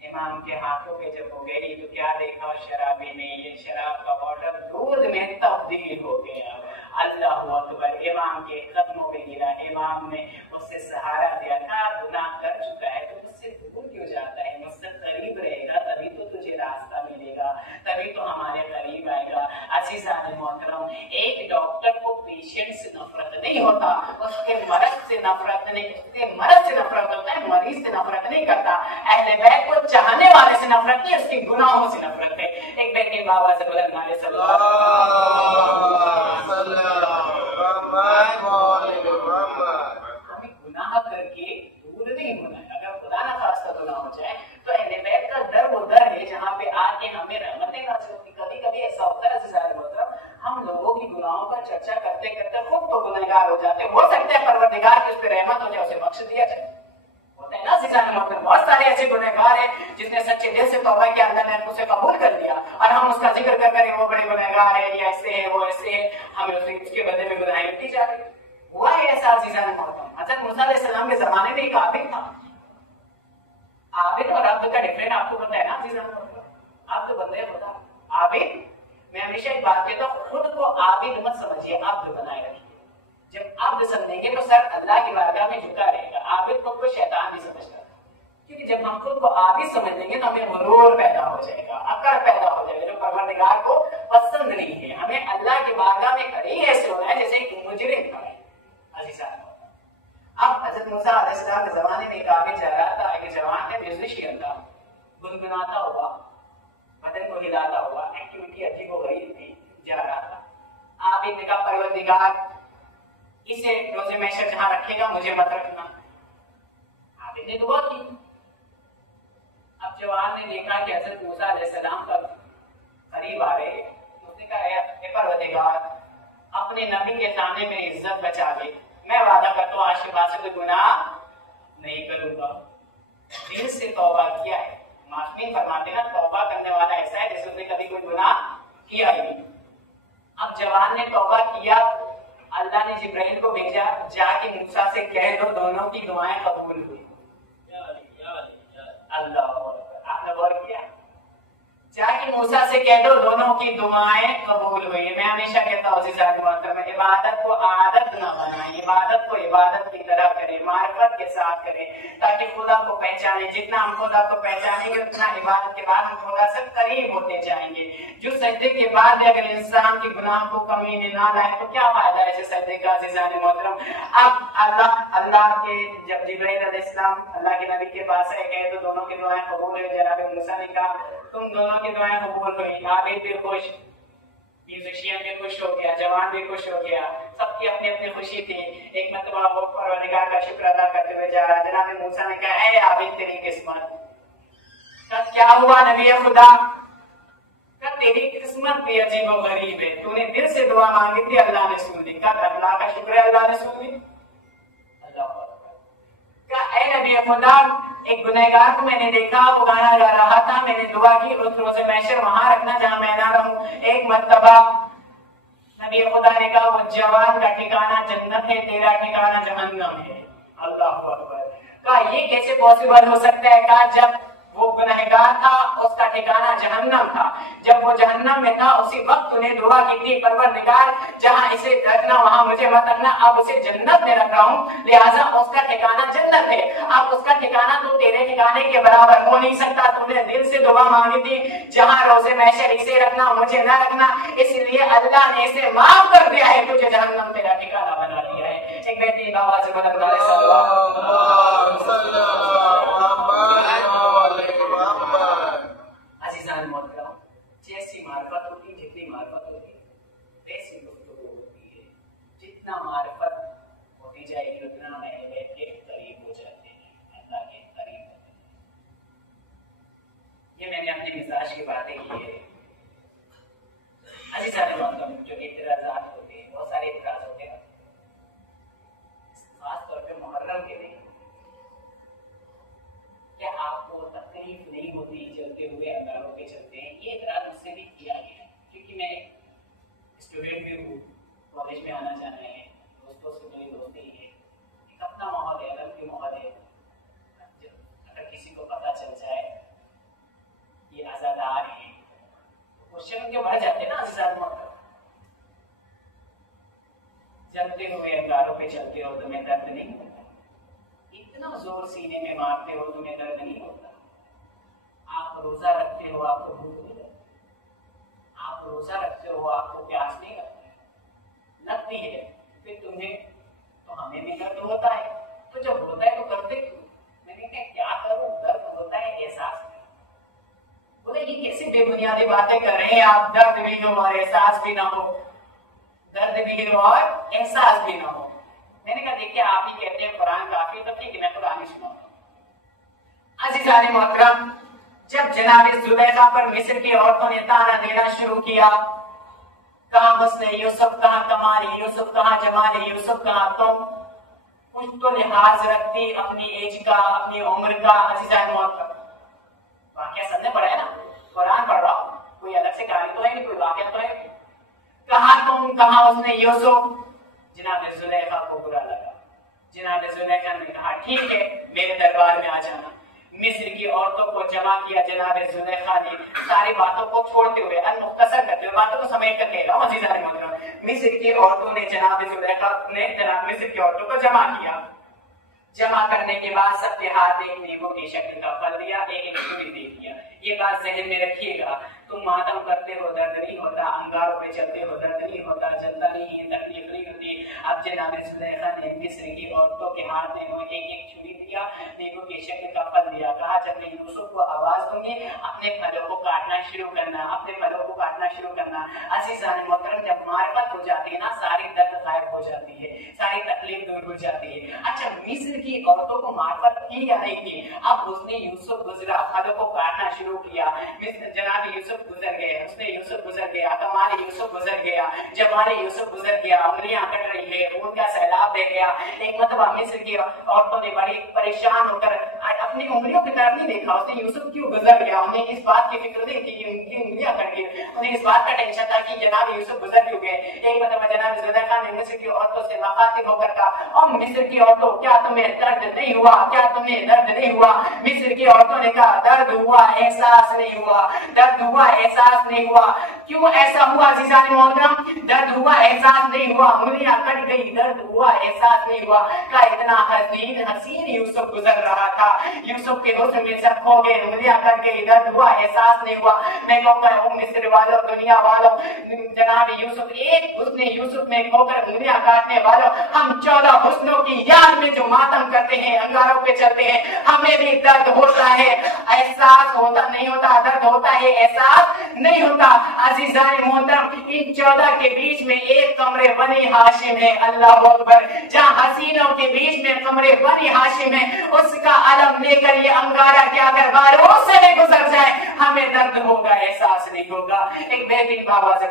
इमाम के हाथों पे जब हो गई तो क्या देखा शराबी ने, ये शराब का बोतल दूध में तब्दील हो गया। अल्लाहु अकबर। इमाम के कदमों में गिरा, इमाम ने उससे सहारा दिया। कहा गुनाह कर चुका है तो मुझसे दूर क्यों जाता है? मुझसे करीब रहेगा तभी तो तुझे रास्ता मिलेगा, तभी तो हमारे करीब आएगा। अज़ीज़ान मोहतरम, एक डॉक्टर को पेशेंट से नफरत नहीं होता, उसके मर्ज से नफरत नहीं, उसके मर्ज से नफरत होता है, मरीज से नफरत नहीं करता। अहले बैत को चाहने वाले से नफरत नहीं, उसके गुनाहों से नफरत है। एक बैठे बाबा से बोला हमें गुनाह करके दूर नहीं होना है। अगर खुदा ना खास्ता गुनाह हो जाए तो अहले बैत का दर वो दर है जहाँ पे आके हमें रहमतें नाज़िल होती। कभी कभी ऐसा होता है हम लोगों की गुनाहों पर चर्चा करते करते खुद तो गुनहगार हो जाते। हो सकता है परवरदिगार की उस पर रहमत हो जाए, उसे बख्श दिया जाए। होता है ना अज़ीज़ान मोहतरम, बहुत सारे ऐसे गुनहगार हैं जिसने सच्चे दिल से तौबा किया, अल्लाह ने उसे कबूल कर लिया, और हम उसका जिक्र कर कर वो बड़े गुनहगार है, ये ऐसे है, वो ऐसे है, हमें उसके बदले में गुनाहें मिलती जा रही। हुआ है ऐसा अज़ीज़ान मोहतरम। हज़रत मूसा अलैहिस्सलाम के जमाने में एक आबिद था। आबिद और अब्द का डिफरेंट आपको पता है ना अज़ीज़ान मोहतरम? अब्द बंदे होता, आबिद। मैं हमेशा एक बात कहता हूँ, खुद को आबिद मत समझिए, अब्द बनाए रखिए। जब अब्द समझेंगे तो सर अल्लाह की बारगाह में झुका रहेगा। आबिद खुद को शैतान भी समझता है, क्योंकि जब हम खुद को आबिद समझ लेंगे तो हमें गुरूर पैदा हो जाएगा, अकड़ पैदा हो जाएगा, जो परवरदिगार को पसंद नहीं है। हमें अल्लाह की बारगाह में खड़े ही ऐसे होना है जैसे एक मुजरिम खड़ा है। अज़ीज़ान, अब हज़रत मूसा अलैहिस्सलाम के जमाने में एक आबिद जा रहा था, एक जवान है, म्यूजिशियन था, गुनगुनाता हुआ, बदन को हिलाता हुआ, एक्टिविटी अजीब हो गई थी, जा रहा था। आबिद ने कहा परवरदिगार इसे रोजे महशर जहां रखेगा मुझे मत रखना। आबिद ने दुआ की। अब जवान ने देखा कि हजरत मूसा अलैहिस्सलाम का करीब आ रहे, उसने कहा ए परवरदिगार, अपने नबी के सामने मेरी इज्जत बचा ले, मैं वादा करता हूँ आज के बाद से कोई गुनाह नहीं करूंगा। दिल से तौबा किया है। मासूमीन फरमाते ना, तौबा करने वाला ऐसा है जैसे उसने कभी कोई गुनाह किया ही नहीं। अब जवान ने तौबा किया, अल्लाह ने जिब्राइल को भेजा, जाके मूसा से कह दो दोनों की दुआएं कबूल हुई। अल्लाह, आपने गौर किया? जाके मूसा से कह दो दोनों की दुआएं कबूल हुई। मैं हमेशा कहता हूँ इबादत को आदत न बनाएं, इबादत को इबादत की तरह करें, मार्फत के साथ करें, ताकि खुदा को पहचाने। जितना हम खुदा को पहचानेंगे उतना इबादत के बाद हम खुदा से करीब होते जाएंगे। जो सजदे के बाद भी अगर इंसान के गुनाह को कमी ना लाए तो क्या फायदा है सजदे का? अज़ीज़ान मोहतरम, अब अल्लाह के जब जिब्राइल अलैहिस्सलाम अल्लाह के नबी के पास है, कहे तो दोनों की दुआएं कबूल हुई। जनाब मूसा ने कहा तुम दोनों की दुआएं कबूल हुई। आबिद भी खुश, म्यूजिशियन भी खुश हो गया, जवान भी खुश हो गया, सबकी अपनी अपनी खुशी थी। एक मतबा वो परवरदिगार का शुक्र अदा करते हुए जा रहा। जनाब मूसा ने कहा ऐ आबिद तेरी किस्मत का क्या हुआ नबी खुदा? का तेरी किस्मत भी अजीब और गरीब है, तूने दिल से दुआ मांगी थी, अल्लाह ने सुन ली। का अल्लाह का शुक्र है अल्लाह ने सुन ली। अल्लाह का ऐ नबी खुदा, एक गुनहगार को मैंने देखा, वो गाना गा रहा था, मैंने दुआ की उस रोज़े महशर वहां रखना जहां मैं ना रहूं। एक मर्तबा नबी खुदा ने कहा वो जवान का ठिकाना जन्नत है, तेरा ठिकाना जहन्नम है। अल्लाह अकबर। कहा ये कैसे पॉसिबल हो सकता है? कहा जब वो गुनहगार था उसका ठिकाना जहन्नम था, जब वो जहन्नम में था उसी वक्त उन्हें दुआ की थी परवरदिगार जहां इसे रखना वहां मुझे मत रखना, अब उसे जन्नत में रख रहा हूं, लिहाजा उसका ठिकाना जन्नत है। अब उसका ठिकाना तो तेरे ठिकाने के बराबर हो नहीं सकता। तूने दिल से दुआ मांगी थी जहां रोज़े महशर इसे रखना मुझे न रखना, इसलिए अल्लाह ने इसे माफ कर दिया है, तुझे जहन्नम तेरा ठिकाना बना दिया है। एक बेहतरीन आवाज में जैसी मार्फत होती, जितनी मार्फत होती वैसी गुफ्तगू होती है। जितना मार्फत होती जाएगी उतना महल के करीब हो जाते हैं, अल्लाह के करीब होते हैं। ये मैंने अपने मिजाज की बातें की है। अज़ीज़ान मोहतरम, जो इतराज़ात होते हैं, बहुत सारे इतराज़ होते हैं, खासतौर पे मुहर्रम के लिए। क्या आपको तकलीफ नहीं होती चलते हुए अंगारों पे चलते हैं? ये इतराज मुझसे भी किया गया, क्योंकि मैं स्टूडेंट भी हूँ, कॉलेज में आना जाना है, दोस्तों से मेरी दोस्ती है, एक अपना माहौल है, अलग भी माहौल है। अगर किसी को पता चल जाए ये आज़ादार है तो क्वेश्चन उनके बढ़ जाते हैं ना। चलते हुए अंगारों पे चलते हो तुम्हें दर्द नहीं होता, इतना जोर सीने में मारते हो तुम्हें दर्द नहीं होता। आप रोजा रखते हो आपको भूख नहीं लगती, आप रोजा रखते हो आपको प्यास नहीं लगती है, फिर तुम्हें तो हमें भी दर्द होता है, तो जब होता है तो करते क्यों? मैंने कहा क्या करूं, दर्द होता है एहसास नहीं। बोले ये कैसी बेबुनियादी बातें कर रहे हैं आप, दर्द भी हो और एहसास भी ना हो, दर्द भी हो और एहसास भी ना हो। मैंने कहा देखिए आप ही कहते हैं कुरान काफी, तो ठीक है मैं कुरान ही सुनाऊंगा। अज़ीज़ान मोहतरम, जब जनाब ज़ुलैखा पर मिस्र की औरतों ने ताना देना शुरू किया, कहां हुस्न यूसुफ, कहां कमाल यूसुफ, कहां जमाल यूसुफ, कहां तुम, कुछ तो लिहाज रखती अपनी एज का, अपनी उम्र का। अज़ीज़ान मोहतरम, वाकया सबने पढ़ा है ना, कुरान पढ़ रहा हूं, कोई अलग से कहानी तो है नहीं, कोई वाकया तो है। कहा तुम, कहा उसने यूसुफ। जनाब ज़ुलैखा को बुरा लगा। जनाब ज़ुलैखा ने कहा ठीक है मेरे दरबार में आ जाना। मिस्र की औरतों को जमा किया जनाब ज़ुलैखा ने, सारी बातों को छोड़ते हुए, मुख्तसर करते हुए, बातों को समेट कर कह रहा हूं अज़ीज़ान मोहतरम। मिस्र की औरतों ने जनाब ज़ुलैखा ने जनाब मिस्र की औरतों को जमा किया। जमा करने के बाद सबके हाथ एक नींबू की शक्ल का फल दिया, एक एक चूड़ी दे दिया। ये बात जहन में रखिएगा, तुम मातम करते हो दर्द नहीं होता, अंगारों पे चलते हो दर्द नहीं होता, जलता नहीं है, तकलीफ नहीं होती। अब जनाब ज़ुलैखा ने मिस्र की औरतों के हाथ में एक एक चूड़ी दिया, नींबू की शक्ल का फल दिया। कहा जब मैं यूसुफ को आवाज दूंगी अपने फलों को काटना शुरू करना, अपने फलों को काटना शुरू करना। अज़ीज़ान मोहतरम, जब मार्फत हो जाती है ना सारी दर्द गायब हो जाती है, सारी तकलीफ दूर हो जाती है। अच्छा, मिस्र की औरतों को मार्फत थी या नहीं थी? अब उसने यूसुफ गुजरा, फलों को काटना शुरू किया, जनाब यूसुफ गुजर गए, उसने यूसुफ गुजर गया, कमाल यूसुफ गुजर गया, जमाल यूसुफ गुजर गया, उंगलियां कट रही है, खून का सैलाब दे गया। एक मतलब मिस्र की औरतों ने बड़ी परेशान होकर अपनी उंगलियों की तरफ नहीं देखा, उसने यूसुफ क्यों गुजर गया, उन्हें इस बात की फिक्र नहीं थी कि उनकी उंगलियां कट गई, उन्हें इस बात का टेंशन था कि जनाब यूसुफ गुजर क्यों गए। एक मतलब जनाब जुलेखा ने मिस्र की औरतों से मुखातिब होकर कहा, और मिस्र की औरतों, क्या तुम्हें दर्द नहीं हुआ, क्या तुम्हें दर्द नहीं हुआ? मिस्र की औरतों ने कहा, दर्द हुआ, एहसास नहीं हुआ, दर्द हुआ, एहसास नहीं हुआ। क्यों ऐसा हुआ अज़ीज़ान मोहतरम? दर्द हुआ, एहसास नहीं हुआ, उंगलियां कट गई, दर्द हुआ, एहसास नहीं हुआ। का इतना हसीन यूसुफ गुजर रहा था, यूसुफ के हुस्न में सब खो गए, उंगलियां कट गई, दर्द हुआ, एहसास नहीं हुआ। मैं कहूंगा मिस्र वालों, दुनिया वालों, जनाब यूसुफ, एक हुस्न यूसुफ में खोकर उंगलियां काटने वालों, हम 14 हुस्नों की याद में जो मातम करते हैं, अंगारों पे चलते हैं, हमें भी दर्द होता है, एहसास होता नहीं होता, दर्द होता है, एहसास नहीं होता। अज़ीज़ान मोहतरम, इन 14 के बीच में एक कमरे बनी हाशिम है, अल्लाह अकबर, जहां हसीनों के बीच में कमरे बनी हाशिम है, उसका अलम लेकर ये अंगारा क्या अगर बारों से भी गुजर जाए, हमें दर्द होगा, एहसास नहीं होगा। एक बेहतरीन बाबा से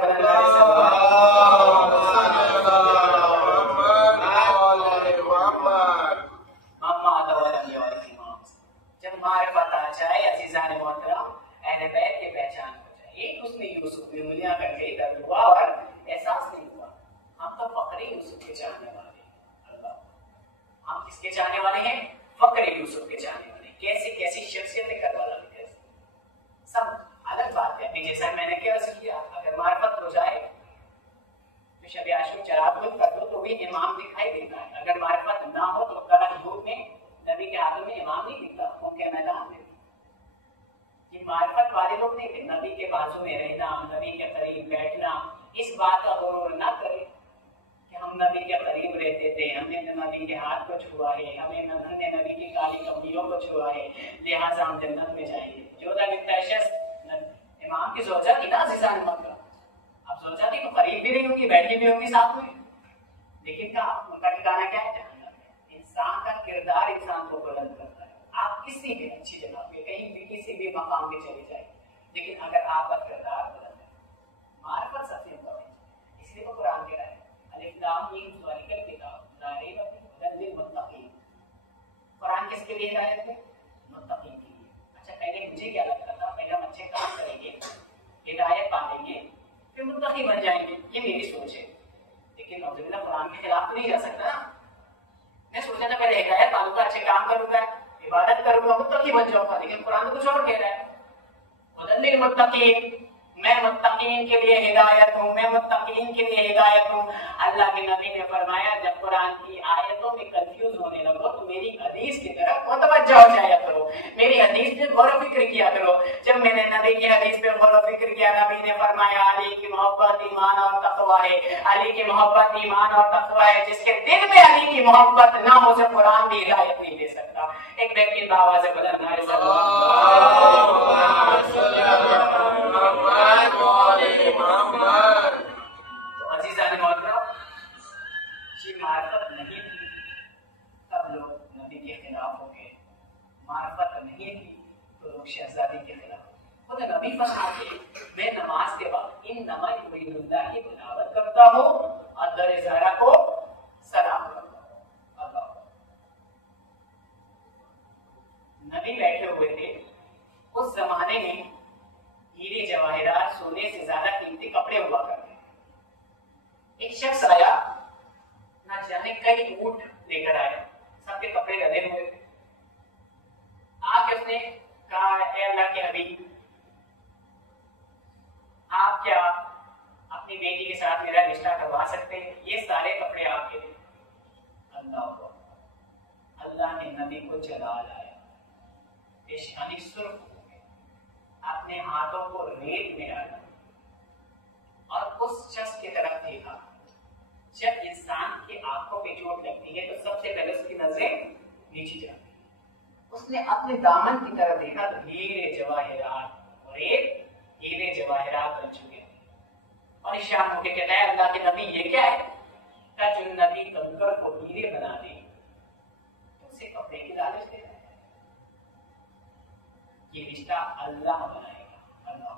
जब मारिफत आ जाए अज़ीज़ान मोहतरम, अहले बैत की पहचान हो जाए। एक उसने यूसुफ ने उंगलियां करके दर्द हुआ और एहसास नहीं हुआ। हम तो फकरे यूसुफ के चाहने वाले हैं। हम किसके चाहने वाले हैं? फकरे यूसुफ के चाहने वाले। कैसी कैसी शख्सियत करवाला सब अलग बात है। अभी जैसा मैंने किया, अगर मारिफत हो जाए तो शब आशूर चराग बंद कर दो तो भी इमाम दिखाई देता है। अगर मारिफत ना हो तो कल धूप में नबी के हाथों में इमाम नहीं दिखता, उनके मैदान में। ये मारिफत वाले लोग नहीं थे। नबी के बाजू में रहना, नबी के करीब बैठना, इस बात का गुरूर न करें कि हम नबी के करीब रहते थे, हमने नबी के हाथ को छुआ है, हमने नबी की काली कमरियों को छुआ है, लिहाजा हम जन्नत में जाएंगे। जो इमाम की ज़ौजा थी ना अज़ीज़ान मोहतरम, अब ज़ौजा थी तो करीब भी रही होंगी, बैठी भी होंगी साथ में, लेकिन क्या उनका ठिकाना क्या है? जहन्नम में। इंसान का किरदार इंसान को बुलंद करता है। आप किसी भी अच्छी जगह पे, कहीं भी, किसी भी मकाम पे चले जाए, लेकिन अगर आपका किरदार बुलंद है, मारिफत सबसे इम्पोर्टेंट है। इसलिए तो कुरान कह रहा है, अलिफ लाम मीम ज़ालिकल किताब ला रैब फीह हुदल लिल मुत्तक़ीन। कुरान किसके लिए हिदायत है? मुत्तक़ीन के लिए। अच्छा, पहले मुझे क्या लगता था, पहले हम अच्छे काम करेंगे, हिदायत पालेंगे, फिर मुत्तक़ी बन जाएंगे, ये मेरी सोच है। लेकिन अल्हम्दुलिल्लाह कुरान के खिलाफ तो नहीं जा सकता ना। मैं सोचा था पहले हिदायत पालूंगा, अच्छे काम करूंगा, इबादत करूंगा, मुत्तक़ी बन जाऊंगा, लेकिन कुरान तो कुछ और कह रहा है, हुदल लिल मुत्तक़ीन। मैं मुत्तक़ीन के लिए हिदायत हूँ, मैं मुत्तक़ीन के लिए हिदायत हूँ। अल्लाह के नबी ने फरमाया, जब कुरान की आयतों में कंफ्यूज होने लगो तो मेरी हदीस की तरफ मुतवज्जह हो जाया करो, मेरी हदीस पे गौर फिक्र किया करो। जब मैंने नबी की हदीस पे गौर फिक्र किया, नबी ने फरमाया, अली की मोहब्बत ईमान और तक़वा है, अली की मोहब्बत ईमान और तक़वा है। जिसके दिल में अली की मोहब्बत ना हो, उसे कुरान भी हिदायत नहीं दे सकता। एक व्यक्ति बाबा से बदलना अज़ीज़ान मोहतरम, ये मारिफत नहीं थी तब लोग नबी के खिलाफ हो गए, मारिफत नहीं थी तो लोग शहजादी के खिलाफ। खुद नबी फरमाते, मैं नमाज के वक्त इन नमाज युरीदुल्लाह की तिलावत करता हूँ और दर ज़हरा को सलाम करता हूँ। अल्लाह, नबी बैठे हुए थे। उस जमाने में हीरे जवाहिरात सोने से ज्यादा कीमती कपड़े हुआ करते। एक शख्स आया, ना जाने कई ऊंट लेकर आया, सबके कपड़े लदे हुए थे। आके उसने कहा, ए अल्लाह के हबीब, आप क्या अपनी बेटी के साथ मेरा रिश्ता करवा सकते हैं? ये सारे कपड़े आपके थे। अल्लाह ने नबी को जलाल आया, पेशानी सुर्ख हो गई, अपने हाथों को रेत में डाला और उस शख्स की तरफ देखा। जब इंसान की आंखों पे चोट लगती है तो सबसे पहले उसकी नजरें नीचे जाती है। उसने अपने दामन की तरफ देखा तो हीरे जवाहिरात और एक हीरे जवाहिरात बन चुके। परेशान होकर कहता है, अल्लाह के नबी ये क्या है? का जुन्नती कंकर को हीरे बना दे तो उसे कपड़े की लालच दे रहा है। ये रिश्ता अल्लाह बनाएगा। अल्लाह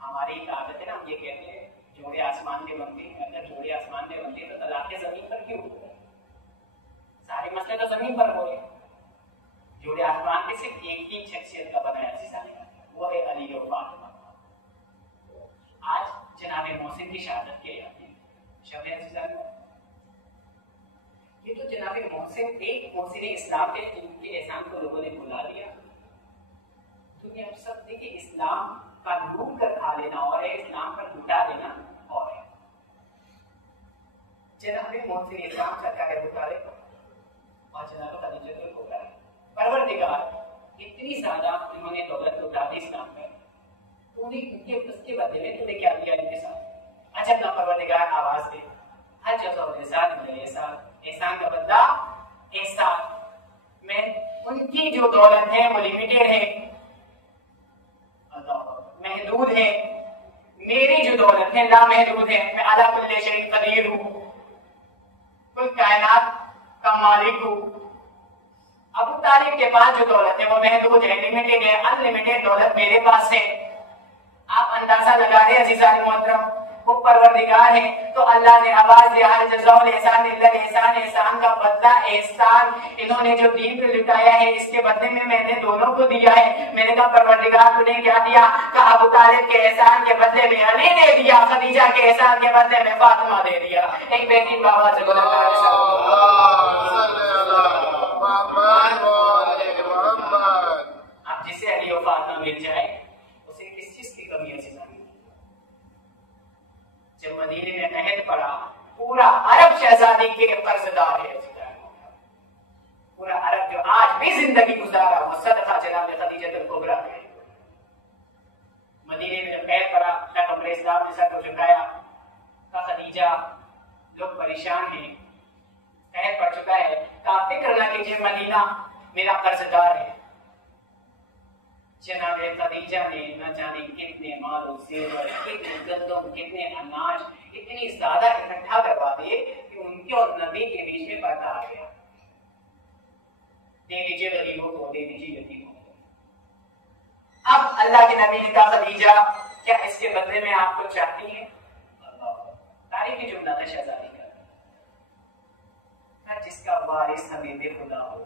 हमारी आदत है ना, हम ये कहते हैं जोड़े आसमान में बनते हैं। अगर जोड़े आसमान में बनते तो तलाक़ें जमीन पर क्यों हो रही? सारे मसले तो जमीन पर हो रहे। जोड़े आसमान में सिर्फ एक ही शख्सियत का बनाया वो है अली और फातिमा। आज जनाब मोहसिन की शहादत के शब अज़ीज़ान, ये तो जनाब मोहसिन एक मोहसिन इस्लाम थे जिनके एहसान को लोगों ने भुला दिया। दुनिया में सब देखिए इस्लाम का लूट कर खा लेना और है, इस्लाम पर लुटा देना और है। जनाब मोहसिन इस्लाम सरकार बुखारे और जनाब खदीजतुल कुबरा परवरदिगार इतनी ज्यादा इन्होंने दौलत लुटा दी इस्लाम में, तूने उसके बदले में तूने क्या दिया इनके साथ? अच्छा अपना परवरदिगार आवाज दे, हर जगह एहसान का बदला एहसान। मैं उनकी जो दौलत है वो लिमिटेड है, महदूद है। मेरी जो दौलत है लामहदूद है। मैं अला कुल्ली शैइन कदीर हूँ, कुल कायनात का मालिक हूँ। अबू तालिब के पास जो दौलत है वो महदूद है, लिमिटेड है। अनलिमिटेड दौलत मेरे पास है। आप अंदाजा लगा रहे अज़ीज़ान मोहतरम, वो परवरदिगार है। तो अल्लाह ने आवाज दिया, हल जज़ाउल एहसान इल्ला एहसान, एहसान का बदला एहसान। इन्होंने जो दीन पे लुटाया है इसके बदले में मैंने दोनों को दिया है। मैंने कहा परवरदिगार तूने क्या दिया? कहा अबू तालिब के एहसान के बदले में अली दे दिया, खदीजा के एहसान के बदले में फातिमा दे दिया। एक बेटी बाबा से अब जिसे अली और फातिमा मिल जाए उसे किस चीज की कमी है? जब मदीने में अहद पड़ा, पूरा अरब शहजादी के कर्जदार है। पूरा अरब जो आज भी जिंदगी गुजारा वो सदका जनाब खदीजतुल कुबरा है। मदीने में जब अहद पड़ा, पैगंबर इस्लाम ने सर को झुकाया, कहा खदीजा लोग परेशान हैं, अहद पड़ चुका है, कहा फिक्र न कीजिए, मदीना मेरा कर्जदार है। जनाब खदीजा ने न जाने कितने माल जेवर, कितने गंदम, कितने अनाज, इतनी ज्यादा इकट्ठा करवा दिए कि उनके और नबी के बीच में पर्दा आ गया। दे दीजिए गरीबों को, दे दीजिए यतीमों को। अब अल्लाह के नबी ने कहा खदीजा क्या इसके बदले में आप कुछ चाहती हैं? तारीफ की जुमला था शहजादी का, जिसका वारिस हमें खुदा हो,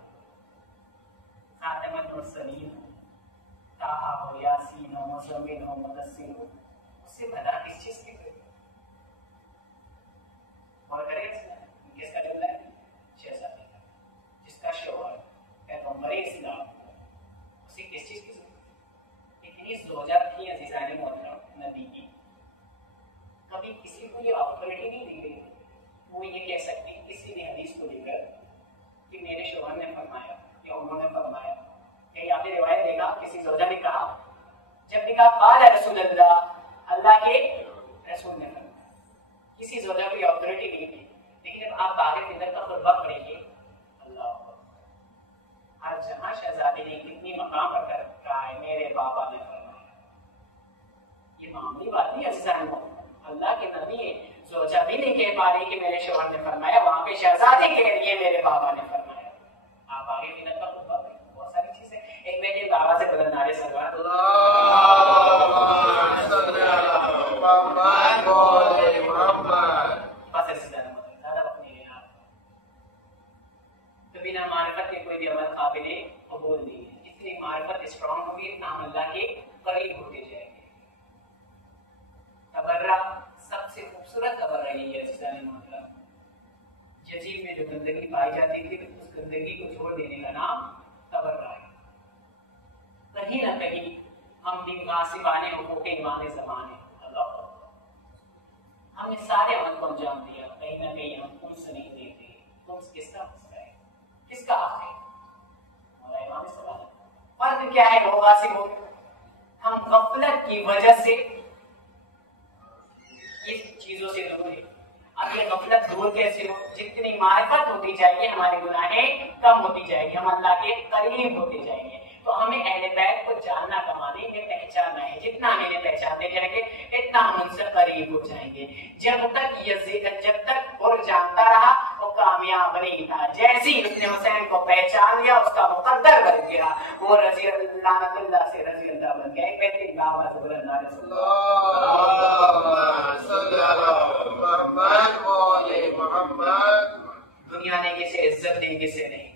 खातमुल मुरसलीन हो, ताहा हो, यासीन हो, मुज़म्मिल हो, मुदस्सिर हो, उससे भला किस चीज की कोई? और किसका जुमला है? शहजादी का, जिसका शौहर पैगंबर इस्लाम, उसे किस चीज की जरूरत? इतनी ज़ौजा थी अज़ीज़ान मोहतरम नबी की, कभी किसी को ये ऑथोरिटी नहीं दी गई वो ये कह सकती किसी भी हदीस को लेकर कि मेरे शौहर ने फरमाया या उन्होंने फरमाया। कहीं आपने रिवायत देखा किसी ज़ौजा ने कहा, जब ने कहा क़ाल रसूलुल्लाह, अल्लाह के रसूल ने फरमाया। किसी ज़ौजा को ऑथोरिटी नहीं थी। लेकिन जब आप बाग़े फ़िदर का खुतबा पढ़ेंगे, अल्लाह हर जहां शहजादी ने कितनी मकाम पर कर रखा है, मेरे बाबा ने फरमाया। ये मामूली बात नहीं अज़ीज़ान मोहतरम, अल्लाह के नबी है, ज़ौजा भी नहीं कह पा रही कि मेरे शौहर ने फरमाया, वहां पे शहजादी कह रही है मेरे बाबा ने फरमाया। आप बाग़े फ़िदर का खुतबा पढ़ें, बहुत सारी चीजें। एक बेटे बाबा से बुलंद नारे सरकार तो बिना मारिफत के कोई भी अमल काबिले कबूल नहीं है। जितनी मारिफत स्ट्रॉन्ग होगी इतना हम अल्लाह के करीब होते जाएंगे। तबर्रा सबसे खूबसूरत तबर्रा यही है अज़ीज़ान मोहतरम, यजीद में जो गंदगी पाई जाती थी उस गंदगी को छोड़ देने का नाम तबर्रा है। कहीं ना कहीं हम भी गासिबाने हुकूक़े ईमान ज़माने, अल्लाह हमने सारे अमल को अंजाम दिया, कहीं ना कहीं हम उनसे नहीं देते। उनसे किसका मसला है, किसका हक है? हमारा इमाम सवाल फर्क क्या है? वो गासिब हो, हम गफलत की वजह से इस चीजों से दूर है। अब ये गफलत दूर कैसे हो? जितनी मारिफत होती जाएगी हमारे गुनाहें कम होती जाएगी, हम अल्लाह के करीब होते जाएंगे। तो तो हमें अहले बैत को जानना कमाने में पहचानना है। जितना हम इन्हें पहचानते जाएंगे इतना हम उनसे करीब हो जाएंगे। जब तक और जानता रहा वो कामयाब नहीं था। जैसे ही उसने हुसैन को पहचान लिया उसका मुकद्दर बन गया, वो रजी अल्लाह से रजी अल्लाह बन गया। एक बेहतरीन आवाज दुनिया ने किसे इज्जत दी किसे नहीं।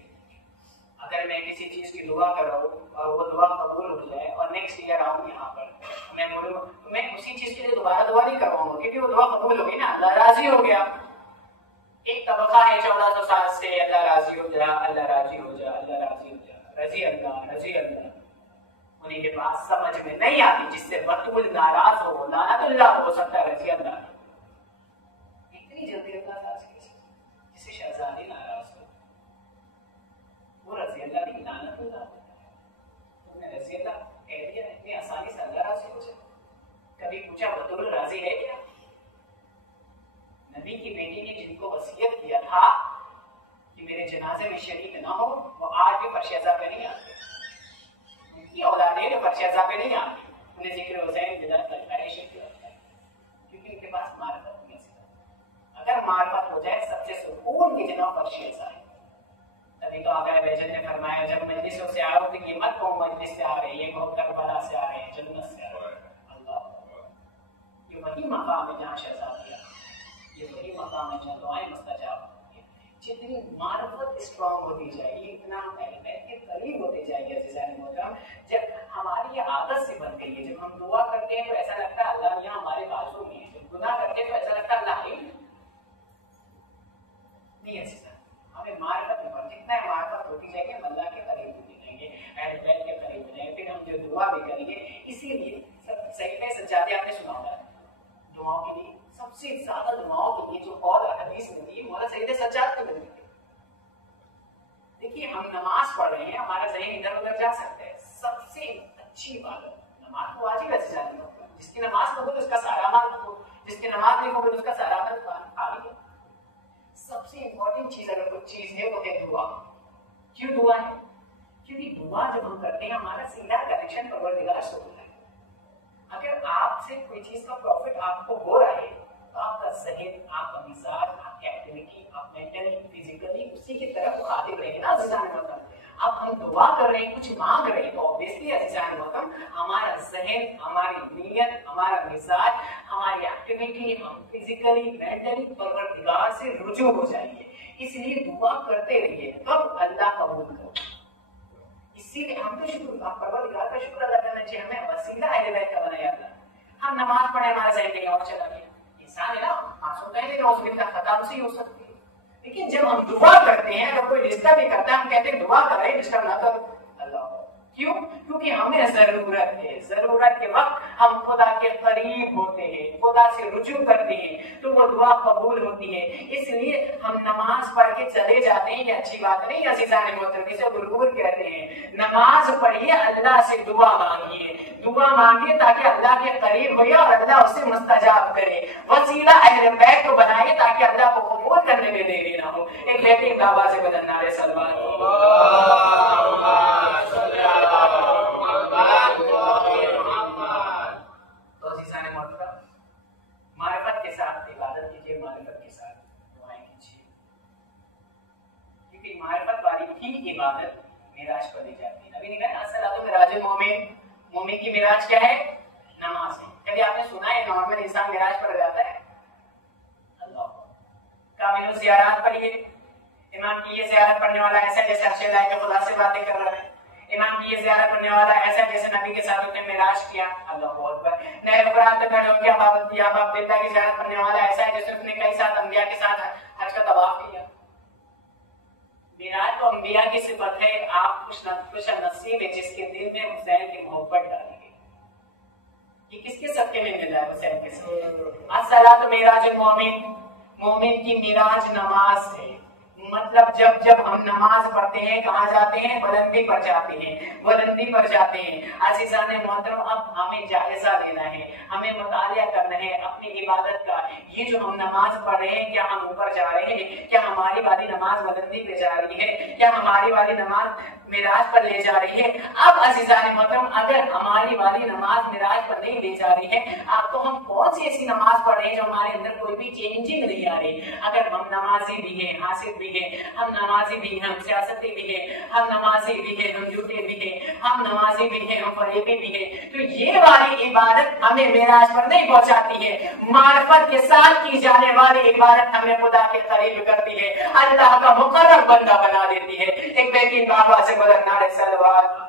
अगर मैं किसी चीज की दुआ कर रहा हूँ और वो दुआ कबूल हो जाए और नेक्स्ट ईयर आऊँ यहाँ पर मैं बोलूँ तो मैं उसी चीज के लिए दोबारा दुआ नहीं करवाऊंगा क्योंकि वो दुआ कबूल हो गई ना, अल्लाह राजी हो गया। एक तबका है 1400 साल से, अल्लाह राजी हो जा, अल्लाह राजी हो जा, अल्लाह राजी हो जा, रजी अल्लाह रजी अल्लाह। उन्हीं के पास समझ में नहीं आती, जिससे बतूल नाराज हो, लानतुल्लाह हो सकता है रजी अल्लाह। इतनी जल्दी अल्लाह राजी जिससे शहजादी नाराज हो वो रजी अल्लाह नहीं लानतुल्लाह। तुमने रजी अल्लाह कह दिया इतनी आसानी से अल्लाह राजी हो जाए। कभी पूछा बतूल राजी है क्या? नबी की बेटी ने जिनको वसीयत किया था कि मेरे जनाजे में शरीक ना हो, वो आज भी फरशेज़ा पे नहीं आते। उनकी औलादें जो फरशेज़ा पे नहीं आती, उन्हें जिक्र हुसैन बिदअत लगता है, शिर्क लगता है, क्योंकि उनके पास मारिफत नहीं है। अगर मारिफत हो जाए सबसे सुकून की जगह फरशेज़ा है। तभी तो आका बैजन ने फरमाया जब मजलिसों से आओ तो ये मत कहो मजलिस से आ रहे हैं, कहो करबला से आ रहे हैं, जन्नत से आ रहे हैं। अल्लाह, ये वही मकाम है जहाँ शहजादियाँ, ये वही मकाम है जहाँ दुआएं मुस्तजाब होती हैं। जितनी मारिफत स्ट्रॉन्ग होती जाएगी इतना हम अहले बैत के करीब होते जाएंगे। अज़ीज़ान मोहतरम, जब हमारी ये आदत से बन गई है, जब हम दुआ करते हैं तो ऐसा लगता है अल्लाह यहाँ हमारे बाजू में है, जब गुनाह करते हैं तो ऐसा लगता है अल्लाह नहीं। अज़ीज़ान, हमें मारिफत पर जितना मारिफत होती जाएगी हम अल्लाह के करीब होते जाएंगे, अहले बैत के करीब हो जाएंगे। फिर हम जो दुआ भी करेंगे, इसीलिए सहीफ़े सज्जादे आपने सुना होगा दुआओं के लिए सबसे ज्यादा दुआओं के लिए जो और हदीस मिलती है मौला सईद सज्जाद को मिलती है। देखिए हम नमाज पढ़ रहे हैं, हमारा ज़हन इधर उधर जा सकता है। सबसे अच्छी बात नमाज को वाजिब है सज्जाद में, जिसकी नमाज कबूल उसका सारा माल कबूल, जिसकी नमाज नहीं कबूल उसका सारा माल खाली है। सबसे इंपॉर्टेंट चीज अगर कोई चीज है वो है दुआ। क्यों दुआ है? क्योंकि दुआ जब हम करते हैं हमारा सीधा कनेक्शन परवरदिगार से होता है। अगर आपसे कोई चीज का प्रॉफिट आपको हो रहा है तो आपका ज़हन, आपका मिजाज, आपकी एक्टिविटी, आप मेंटली फिजिकली उसी की तरफ मुखातिब रहेंगे ना। अज़ीज़ान मोहतरम, अब हम दुआ कर रहे हैं, कुछ मांग रहे हैं, तो ऑब्वियसली अज़ीज़ान मोहतरम हमारा ज़हन, हमारी नीयत, हमारा मिजाज, हमारी एक्टिविटी, हम फिजिकली मेंटली परवरदिगार से रुजू हो जाएंगे। इसलिए दुआ करते रहिए, कब अल्लाह कबूल करे। इसीलिए हम तो शुक्र परवरदिगार का शुक्र अदा करना चाहिए। हमें वसीला अहले बैत का बनाया था। हम नमाज पढ़े, हमारा ज़हन कहीं और चला गया, इंसान है ना, मासूम है, लेकिन उसकी खता से ही हो सकती है। लेकिन जब हम दुआ करते हैं, अगर कोई डिस्टर्ब भी करता है, हम कहते हैं दुआ करें, डिस्टर्ब ना करो। अल्लाह, क्यों? क्योंकि हमें जरूरत है, जरूरत के वक्त हम खुदा के करीब होते हैं, खुदा से रुजू करते हैं, तो वो दुआ कबूल होती है। इसलिए हम नमाज पढ़ के चले जाते हैं, ये अच्छी बात नहीं। अज़ीज़ान मोहतरम, इसे गुरूर कहते हैं। नमाज पढ़िए, अल्लाह से दुआ मांगिए, दुआ मांगिए ताकि अल्लाह के करीब होइए और अल्लाह उसे मुस्तजाब करे। वसीला अहले बैत को बनाइए ताकि अल्लाह को कबूल करने में देरी ना हो। एक बेहतरीन आवाज से बदलना है सलमान। तो अज़ीज़ान मोहतरम, मारिफत के साथ इबादत कीजिए, मारिफत के साथ दुआएं कीजिए, क्योंकि मारिफत वाली ही इबादत मिराज पर ली जाती है। नबी ने कहा अस्सलातु मिराजुल मोमिन, मोमिन की मिराज क्या है? नमाज है। कभी आपने सुना है नॉर्मल इंसान मिराज पर जाता है? अल्लाह, कामिल ज़ियारत पढ़िए, इमाम की ये ज़ियारत पढ़ने वाला ऐसा जैसे अर्शे लाए के खुदा से बातें कर रहा है। इमाम की ये ज़ियारत पढ़ने वाला ऐसा जैसे नबी के साथ उसने मिराज किया। अल्लाहु अकबर। नहर फुरात पे खड़े होकर इबादत किया। बाप बेटा की ज़ियारत पढ़ने वाला ऐसा है जैसे उसने कई साथ अंबिया के साथ हज का तवाफ किया। मिराज तो अंबिया की सिफत है। आप खुश नसीब है जिसके दिल में हुसैन की मोहब्बत डाली गई। ये किसके सदके में मिला है? हुसैन के सदके। अस्सलातु मिराजुल मोमिन, मोमिन की मिराज नमाज है। मतलब जब जब हम नमाज पढ़ते हैं कहाँ जाते हैं? बुलंदी पर जाते हैं, बुलंदी पर जाते हैं। अज़ीज़ान मोहतरम, अब हमें जायजा लेना है, हमें मुतालिया करना है अपनी इबादत का। ये जो हम नमाज पढ़ रहे हैं, क्या हम ऊपर जा रहे हैं? क्या हमारी वाली नमाज बुलंदी पे जा रही है? क्या हमारी वाली नमाज मिराज पर ले जा रही है। अब अज़ीज़ान मोहतरम, अगर हमारी वाली नमाज मिराज पर नहीं ले जा रही है, आप तो हम कौन सी ऐसी नमाज पढ़ रहे हैं जो हमारे अंदर कोई भी चेंजिंग नहीं आ रही। अगर हम नमाजी भी हैं, हासिब भी हैं, हम नमाजी भी हैं, हम सियासती भी हैं, हम नमाजी भी हैं, हम झूठे भी हैं, हम नमाजी भी हैं, हम फरेबी भी हैं, तो ये वाली इबादत हमें मिराज पर नहीं पहुंचाती है। मार्फत के साथ की जाने वाली इबादत हमें खुदा के करीब करती है, अल्लाह का मुकर्रब बंदा बना देती है। एक बेहतरीन बाबा से बुलंद नारे सलवात।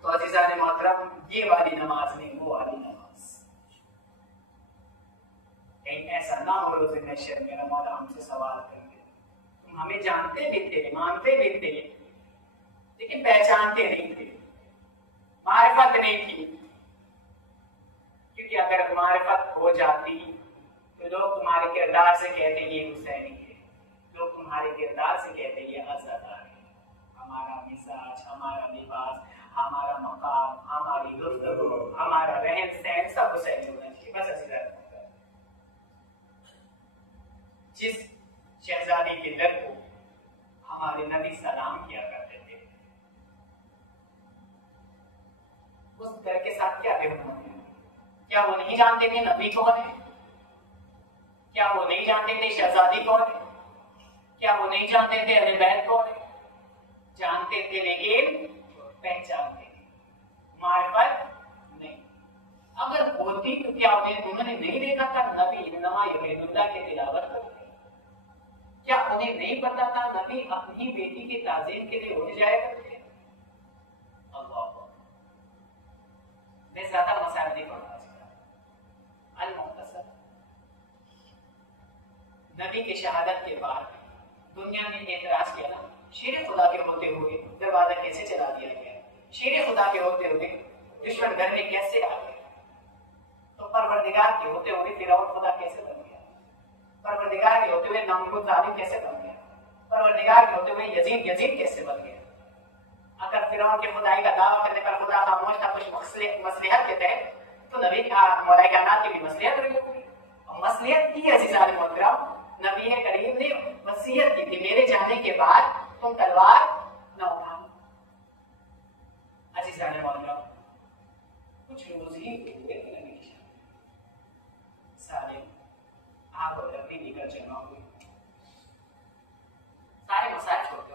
तो अज़ीज़ान मोहतरम, ये वाली नमाज नहीं, वो वाली नमाज। कहीं ऐसा ना हो रोज़े महशर मेरा मौला हमसे सवाल करेंगे, तुम हमें जानते भी थे, मानते भी थे, लेकिन पहचानते नहीं थे, मारिफत नहीं थी। क्योंकि अगर मारिफत हो जाती तो लोग तुम्हारे किरदार से कहते ये हुसैनी है, लोग तुम्हारे किरदार से कहते ये अज़हदार है। हमारा मिजाज, हमारा लिबास, हमारा मकाम, हमारी गुफ्तगू, हमारा रहन सहन सब हुसैनी होना चाहिए। बस अज़ीज़ान, जिस शहजादी के दर को हमारे नबी सलाम किया करते थे, उस दर के साथ क्या बेहूमत है? क्या वो नहीं जानते थे नबी कौन है? क्या वो नहीं जानते थे शहजादी कौन है? क्या वो नहीं जानते थे अहले बैत कौन है? जानते थे, लेकिन पहचानते थे, मारिफत नहीं। अगर होती तो क्या उन्होंने नहीं देखा था नबी इन्नमा यहीदुल्लाह की तिलावत करते? क्या उन्हें नहीं पता था नबी अपनी बेटी के ताज़ीम के लिए उठ जाया करते? अल्लाह, मैं ज्यादा मसाइल नहीं पढ़ा। अल-मुख्तसर, नबी की शहादत के बाद दुनिया ने एतराज किया ना, शेर खुदा के होते हुए दरवाजा कैसे चला दिया गया, शेर खुदा के होते हुए दुश्मन घर में कैसे आ गए, तो परवरदिगार के होते हुए फिरौन खुदा कैसे बन गया, परवरदिगार के होते हुए नमरूद जालिम कैसे बन गया, परवरदिगार के होते हुए यजीद कैसे बन गया। अगर फिरौन के खुदाई का दावा करने पर खुदा खामोश था कुछ मसलिहत के तहत, तो नबी मौला कायनात की भी मसलिहत रही होगी। और मसलिहत की अज़ीज़ान मोहतरम, नबी करीम ने वसीयत की थी, मेरे जाने के बाद तुम तलवार न उठाओ। अज़ीज़ान मोहतरम, कुछ रोज ही हुए थे नबी की सारे आग और लकड़ी निकल जमा हुई, सारे मसाइल छोड़ के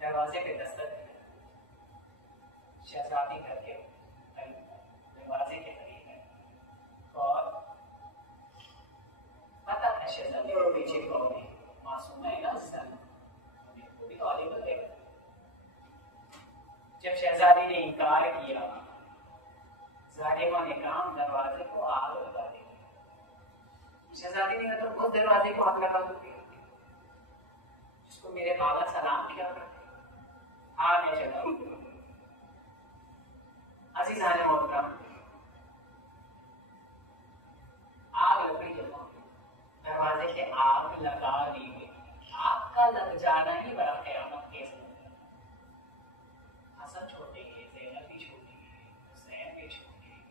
दरवाजे पे दस्तक, शहजादी करके दरवाजे के करीब है, और पता था शहजादी और पीछे कौन है, मासूम है ना सन, वो भी तो आगे बढ़ेगा। जब शहजादी ने इनकार किया, जालिमा ने कहा दरवाजे को आग लगा देंगे। शहजादी ने कहा तो उस दरवाजे को आग लगा दोगे जिसको मेरे बाबा सलाम किया करते? हाँ, मैं चला। अज़ीज़ान मोहतरम, आग लकड़ी जमा, दरवाजे के आग लगा दी गई। आग का लग जाना ही बड़ा क़यामत केस है। हसन छोटे हैं, ज़ैनब भी छोटी है, हुसैन भी छोटे हैं।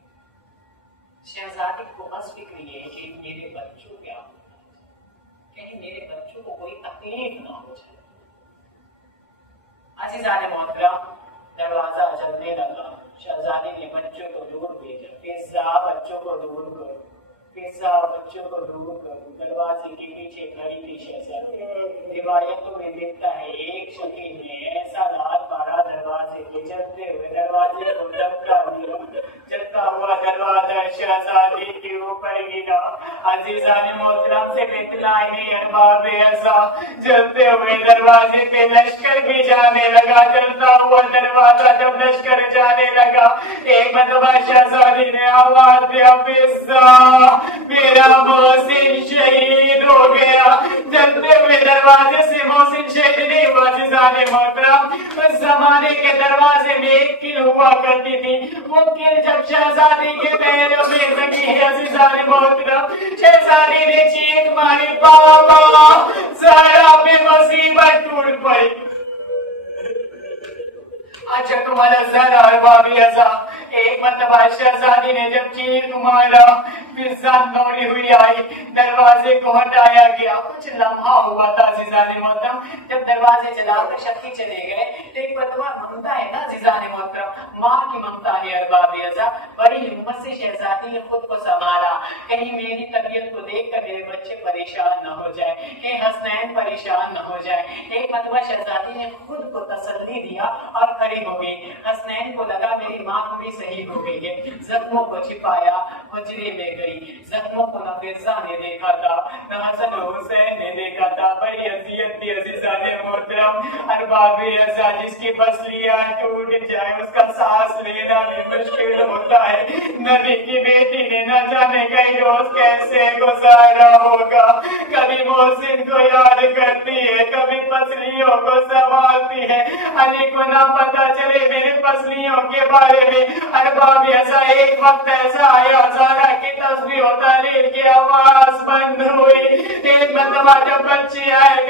शहजादी को बस फिक्र ये है कि मेरे बच्चों क्या हो, कहीं मेरे बच्चों को कोई तकलीफ ना हो जाए। अज़ीज़ान मोहतरम, दरवाजा चलने लगा, शहजादी ने बच्चों को दूर भेजा, पिज़्ज़ा बच्चों को दूर करो, पिज़्ज़ा बच्चों को दूर करो। दरवाजे के पीछे खड़ी थी शहजादी। रिवायतों में लिखता है एक शकील ने ऐसा लाल मारा दरवाजे के, चलते हुए दरवाजे को धक्का दिया, चलता हुआ दरवाजा शहजादी के ऊपर गिरा। अज़ीज़ान मोहतरम से बितलाए अरबाब ऐसा, चलते हुए दरवाजे पे लश्कर भी जाने लगा, चलता हुआ दरवाजा जब लश्कर जाने लगा, एक मरतबा शहजादी ने आवाज दिया, पिज़्ज़ा मेरा मोहसिन शहीद हो गया। चलते हुए दरवाजे से मोहसिन शहीद नहीं हुआ। अज़ीज़ान मोहतरम, उस जमाने के दरवाजे में एक किल हुआ करती थी, वो किल जब शहजादी के पैरों में लगी है, अज़ीज़ान मोहतरम, शहजादी ने चीख मारी, बाबा ज़हरा पे मुसीबत टूट पड़ी। एक मरतबा शहजादी ने जब चीख मारा, फिजा दौड़ी हुई आई, दरवाजे को हटाया गया। कुछ लम्हा हुआ था अज़ीज़ाने मोहतरम, जब दरवाजे चलाकर शक्ति चले गए तो एक मरतबा ममता है ना अज़ीज़ाने मोहतरम, माँ की ममता है अरबाब अज़ा, बड़ी हिम्मत से शहजादी ने खुद को संभाला, कहीं मेरी तबीयत को देखकर मेरे बच्चे परेशान न हो जाए, कहीं हसनैन परेशान न हो जाए। एक मरतबा शहजादी ने खुद को तसल्ली दिया और खड़ी हो गई। हसनैन को लगा मेरी माँ भी सही हो गई है, जख्मों को छिपाया, हुजरे में गई। जख्मों को न फिजा ने देखा था, न हसन हुसैन ने देखा था। बड़ी अजियत थी अज़ीज़ाने मोहतरम। अरबाब अज़ा, जिसकी पसलियां टूट जाए उसका सांस लेना भी मुश्किल होता है। नबी की बेटी ने न जाने कई रोज कैसे गुजारा होगा, कभी मोहसिन को याद करती है, कभी पसलियों को संभालती है। अली को ना पता चले मेरे पसलियों के बारे में। अरबाब अज़ा, एक वक्त ऐसा आया ज़ारा की तस्बीह और तालील की आवाज बंद हुई। एक मरतबा जब बच्ची आए,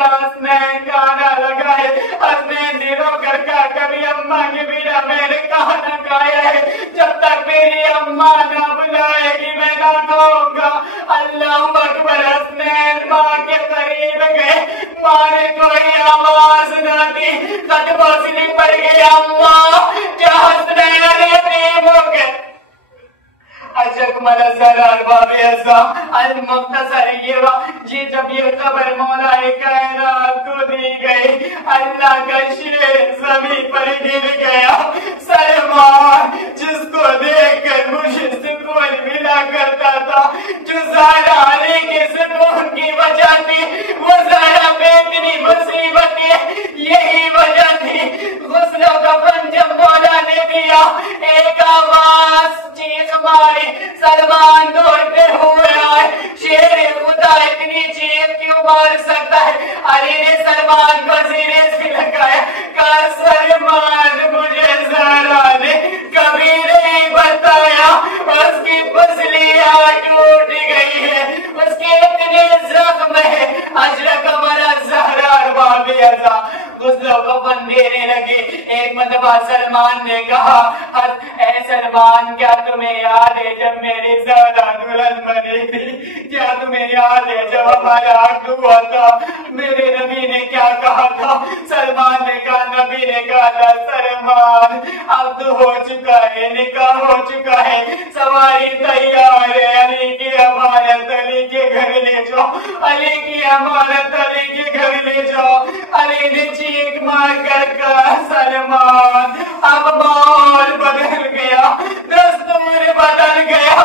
हसनैन गाना लगाए, हसनैन ने रोकर कहा, कभी अम्मा के बिना मैंने खाना खाया है, जब तक मेरी अम्मा ना बुलाएगी मैं ना खाऊंगा। अल्लाह अकबर। हसनैन माँ के करीब गए, माँ ने कोई आवाज ना दी, कदमों से लिपट गई। अम्मा, क्या हसनैन यतीम हो गए? ये जब ये खबर मौलाए कायनात को दी गई, अल्लाह का शेर जमीन पर गिर गया। सलमान, जिसको देखकर मुझे सुकून मिला करता था, जो ज़ारा अली के सुकून की वजह थी, वो ज़ारा पे इतनी मुसीबत है, यही वजह थी। गुस्लों का फन जब मौला ने दिया, एक आवाज चीख मारी, सलमान दौड़ते हुए आए। शेर खुदा इतनी चीख क्यों मार सकता है? अली ने सलमान को सीने से लगाया, कहा, सलमान, मुझे ज़ारा ने कभी नहीं बताया उसकी पसलियां टूट गई है, उसके इतने जख्म है। अजरक हमारा ज़हरा अरबाब अज़ा गुस्लों को फन देने लगे। एक मरतबा सलमान ने कहा, ऐ सलमान, क्या तुम्हें याद है जब मेरी ज़ारा दुल्हन बनी थी? क्या तुम्हें याद है जब हमारा अक़्द हुआ था, मेरे नबी ने क्या कहा था? सलमान ने कहा, नबी ने कहा था, सलमान, अक़्द हो चुका है, निकाह हो चुका है, सवारी तैयार है, अली की अमानत अली के घर ले जाओ, अली की अमानत अली के घर ले जाओ। अली ने चीख मार कर कहा, सलमान, अब माहौल बदल गया, दस्तूर बदल गया,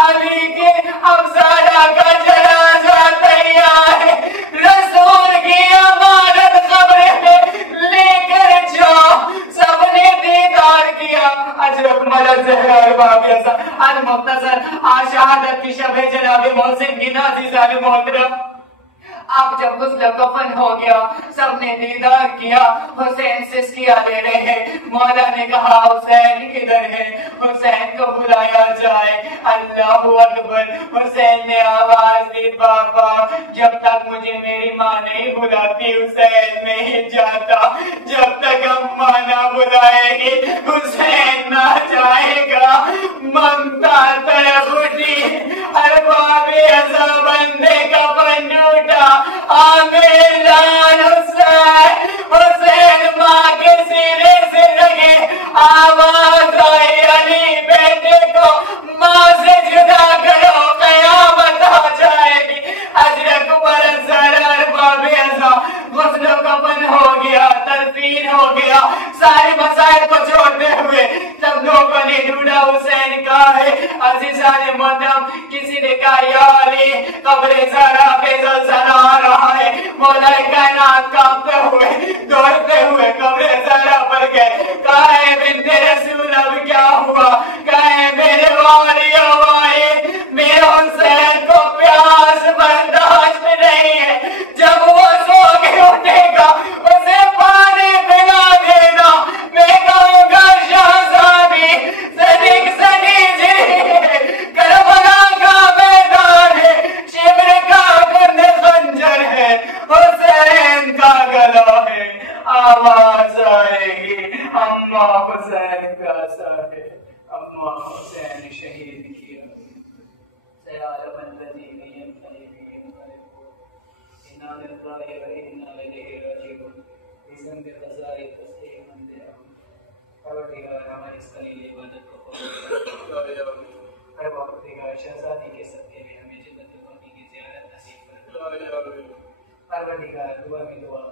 अली के अब ज़ारा का जनाजा तैयार है, रसूल की अमानत कब्र में लेकर जाओ। सबने दीदार किया। अजरक मलक ज़हरा अरबाब अज़ा अल मुख्तसर आज शहादत की शब जनाब मोहसिन की नाज़िज़ाने मोहतरम। अब जब गुस्ल कफन हो गया, सबने दीदार किया, हुसैन सिस्किया ले रहे हैं। मौला ने कहा, हुसैन किधर है? हुसैन को बुलाया जाए। अल्लाहु अकबर। हुसैन ने आवाज दी, बाबा, जब तक मुझे मेरी माँ नहीं बुलाती हुसैन नहीं जाता, जब तक अम्मा ना बुलाएगी हुसैन ना जाएगा। ममता तरफ उठी, अरबाब अज़ा बंदे का फन टूटा। आमिर हुसैन, हुसैन माँ के सीने से लगे, आवाज आई, अली बेटे को माँ से जुदा करो, कयामत आ जाएगी। हजरत अरबाब अज़ा गुस्लो कफन हो गया, तदफीन हो गया। सारे मसाइल को छोड़ते हुए सब लोगों ने ढूंढा हुसैन कहाँ है। अज़ीज़ाने मोहतरम, किसी ने कहा, या अली, कब्र ज़ारा पे ज़लज़ला आ रहा है। मौलाए कायनात कांपते हुए दौड़ते हुए कब्र ज़ारा पर गए। कहा है बिन्ते रसूल, अब क्या हुआ? कहा है मेरे वालियों वाले, मेरे हुसैन को प्यास बर्दाश्त नहीं है, जब वो सो के उठेगा उसे पानी पिला देना। मैं कहूँगा, शहज़ादी सदीक सदी जी, करबला का मैदान है, शिब्र का गुंद खंजर है, हुसैन का गला है, आवाज आएगी, अम्मा हुसैन प्यासा है, अम्मा हुसैन शहीद किया। सयालम लजीबी यंतलिबी यंतलिबू, इन्ना लिल्लाहि व इन्ना इलैहि राजिऊन। इज़्म के क़ज़ाए तस्लीमन दे परवरदिगार हमारी इस कलील इबादत को कबूल कर। परवरदिगार शहज़ादी के सदक़े में हमें जन्नत-उल-बक़ी की ज़ियारत नसीब फरमा। परवरदिगार दुआ में दुआ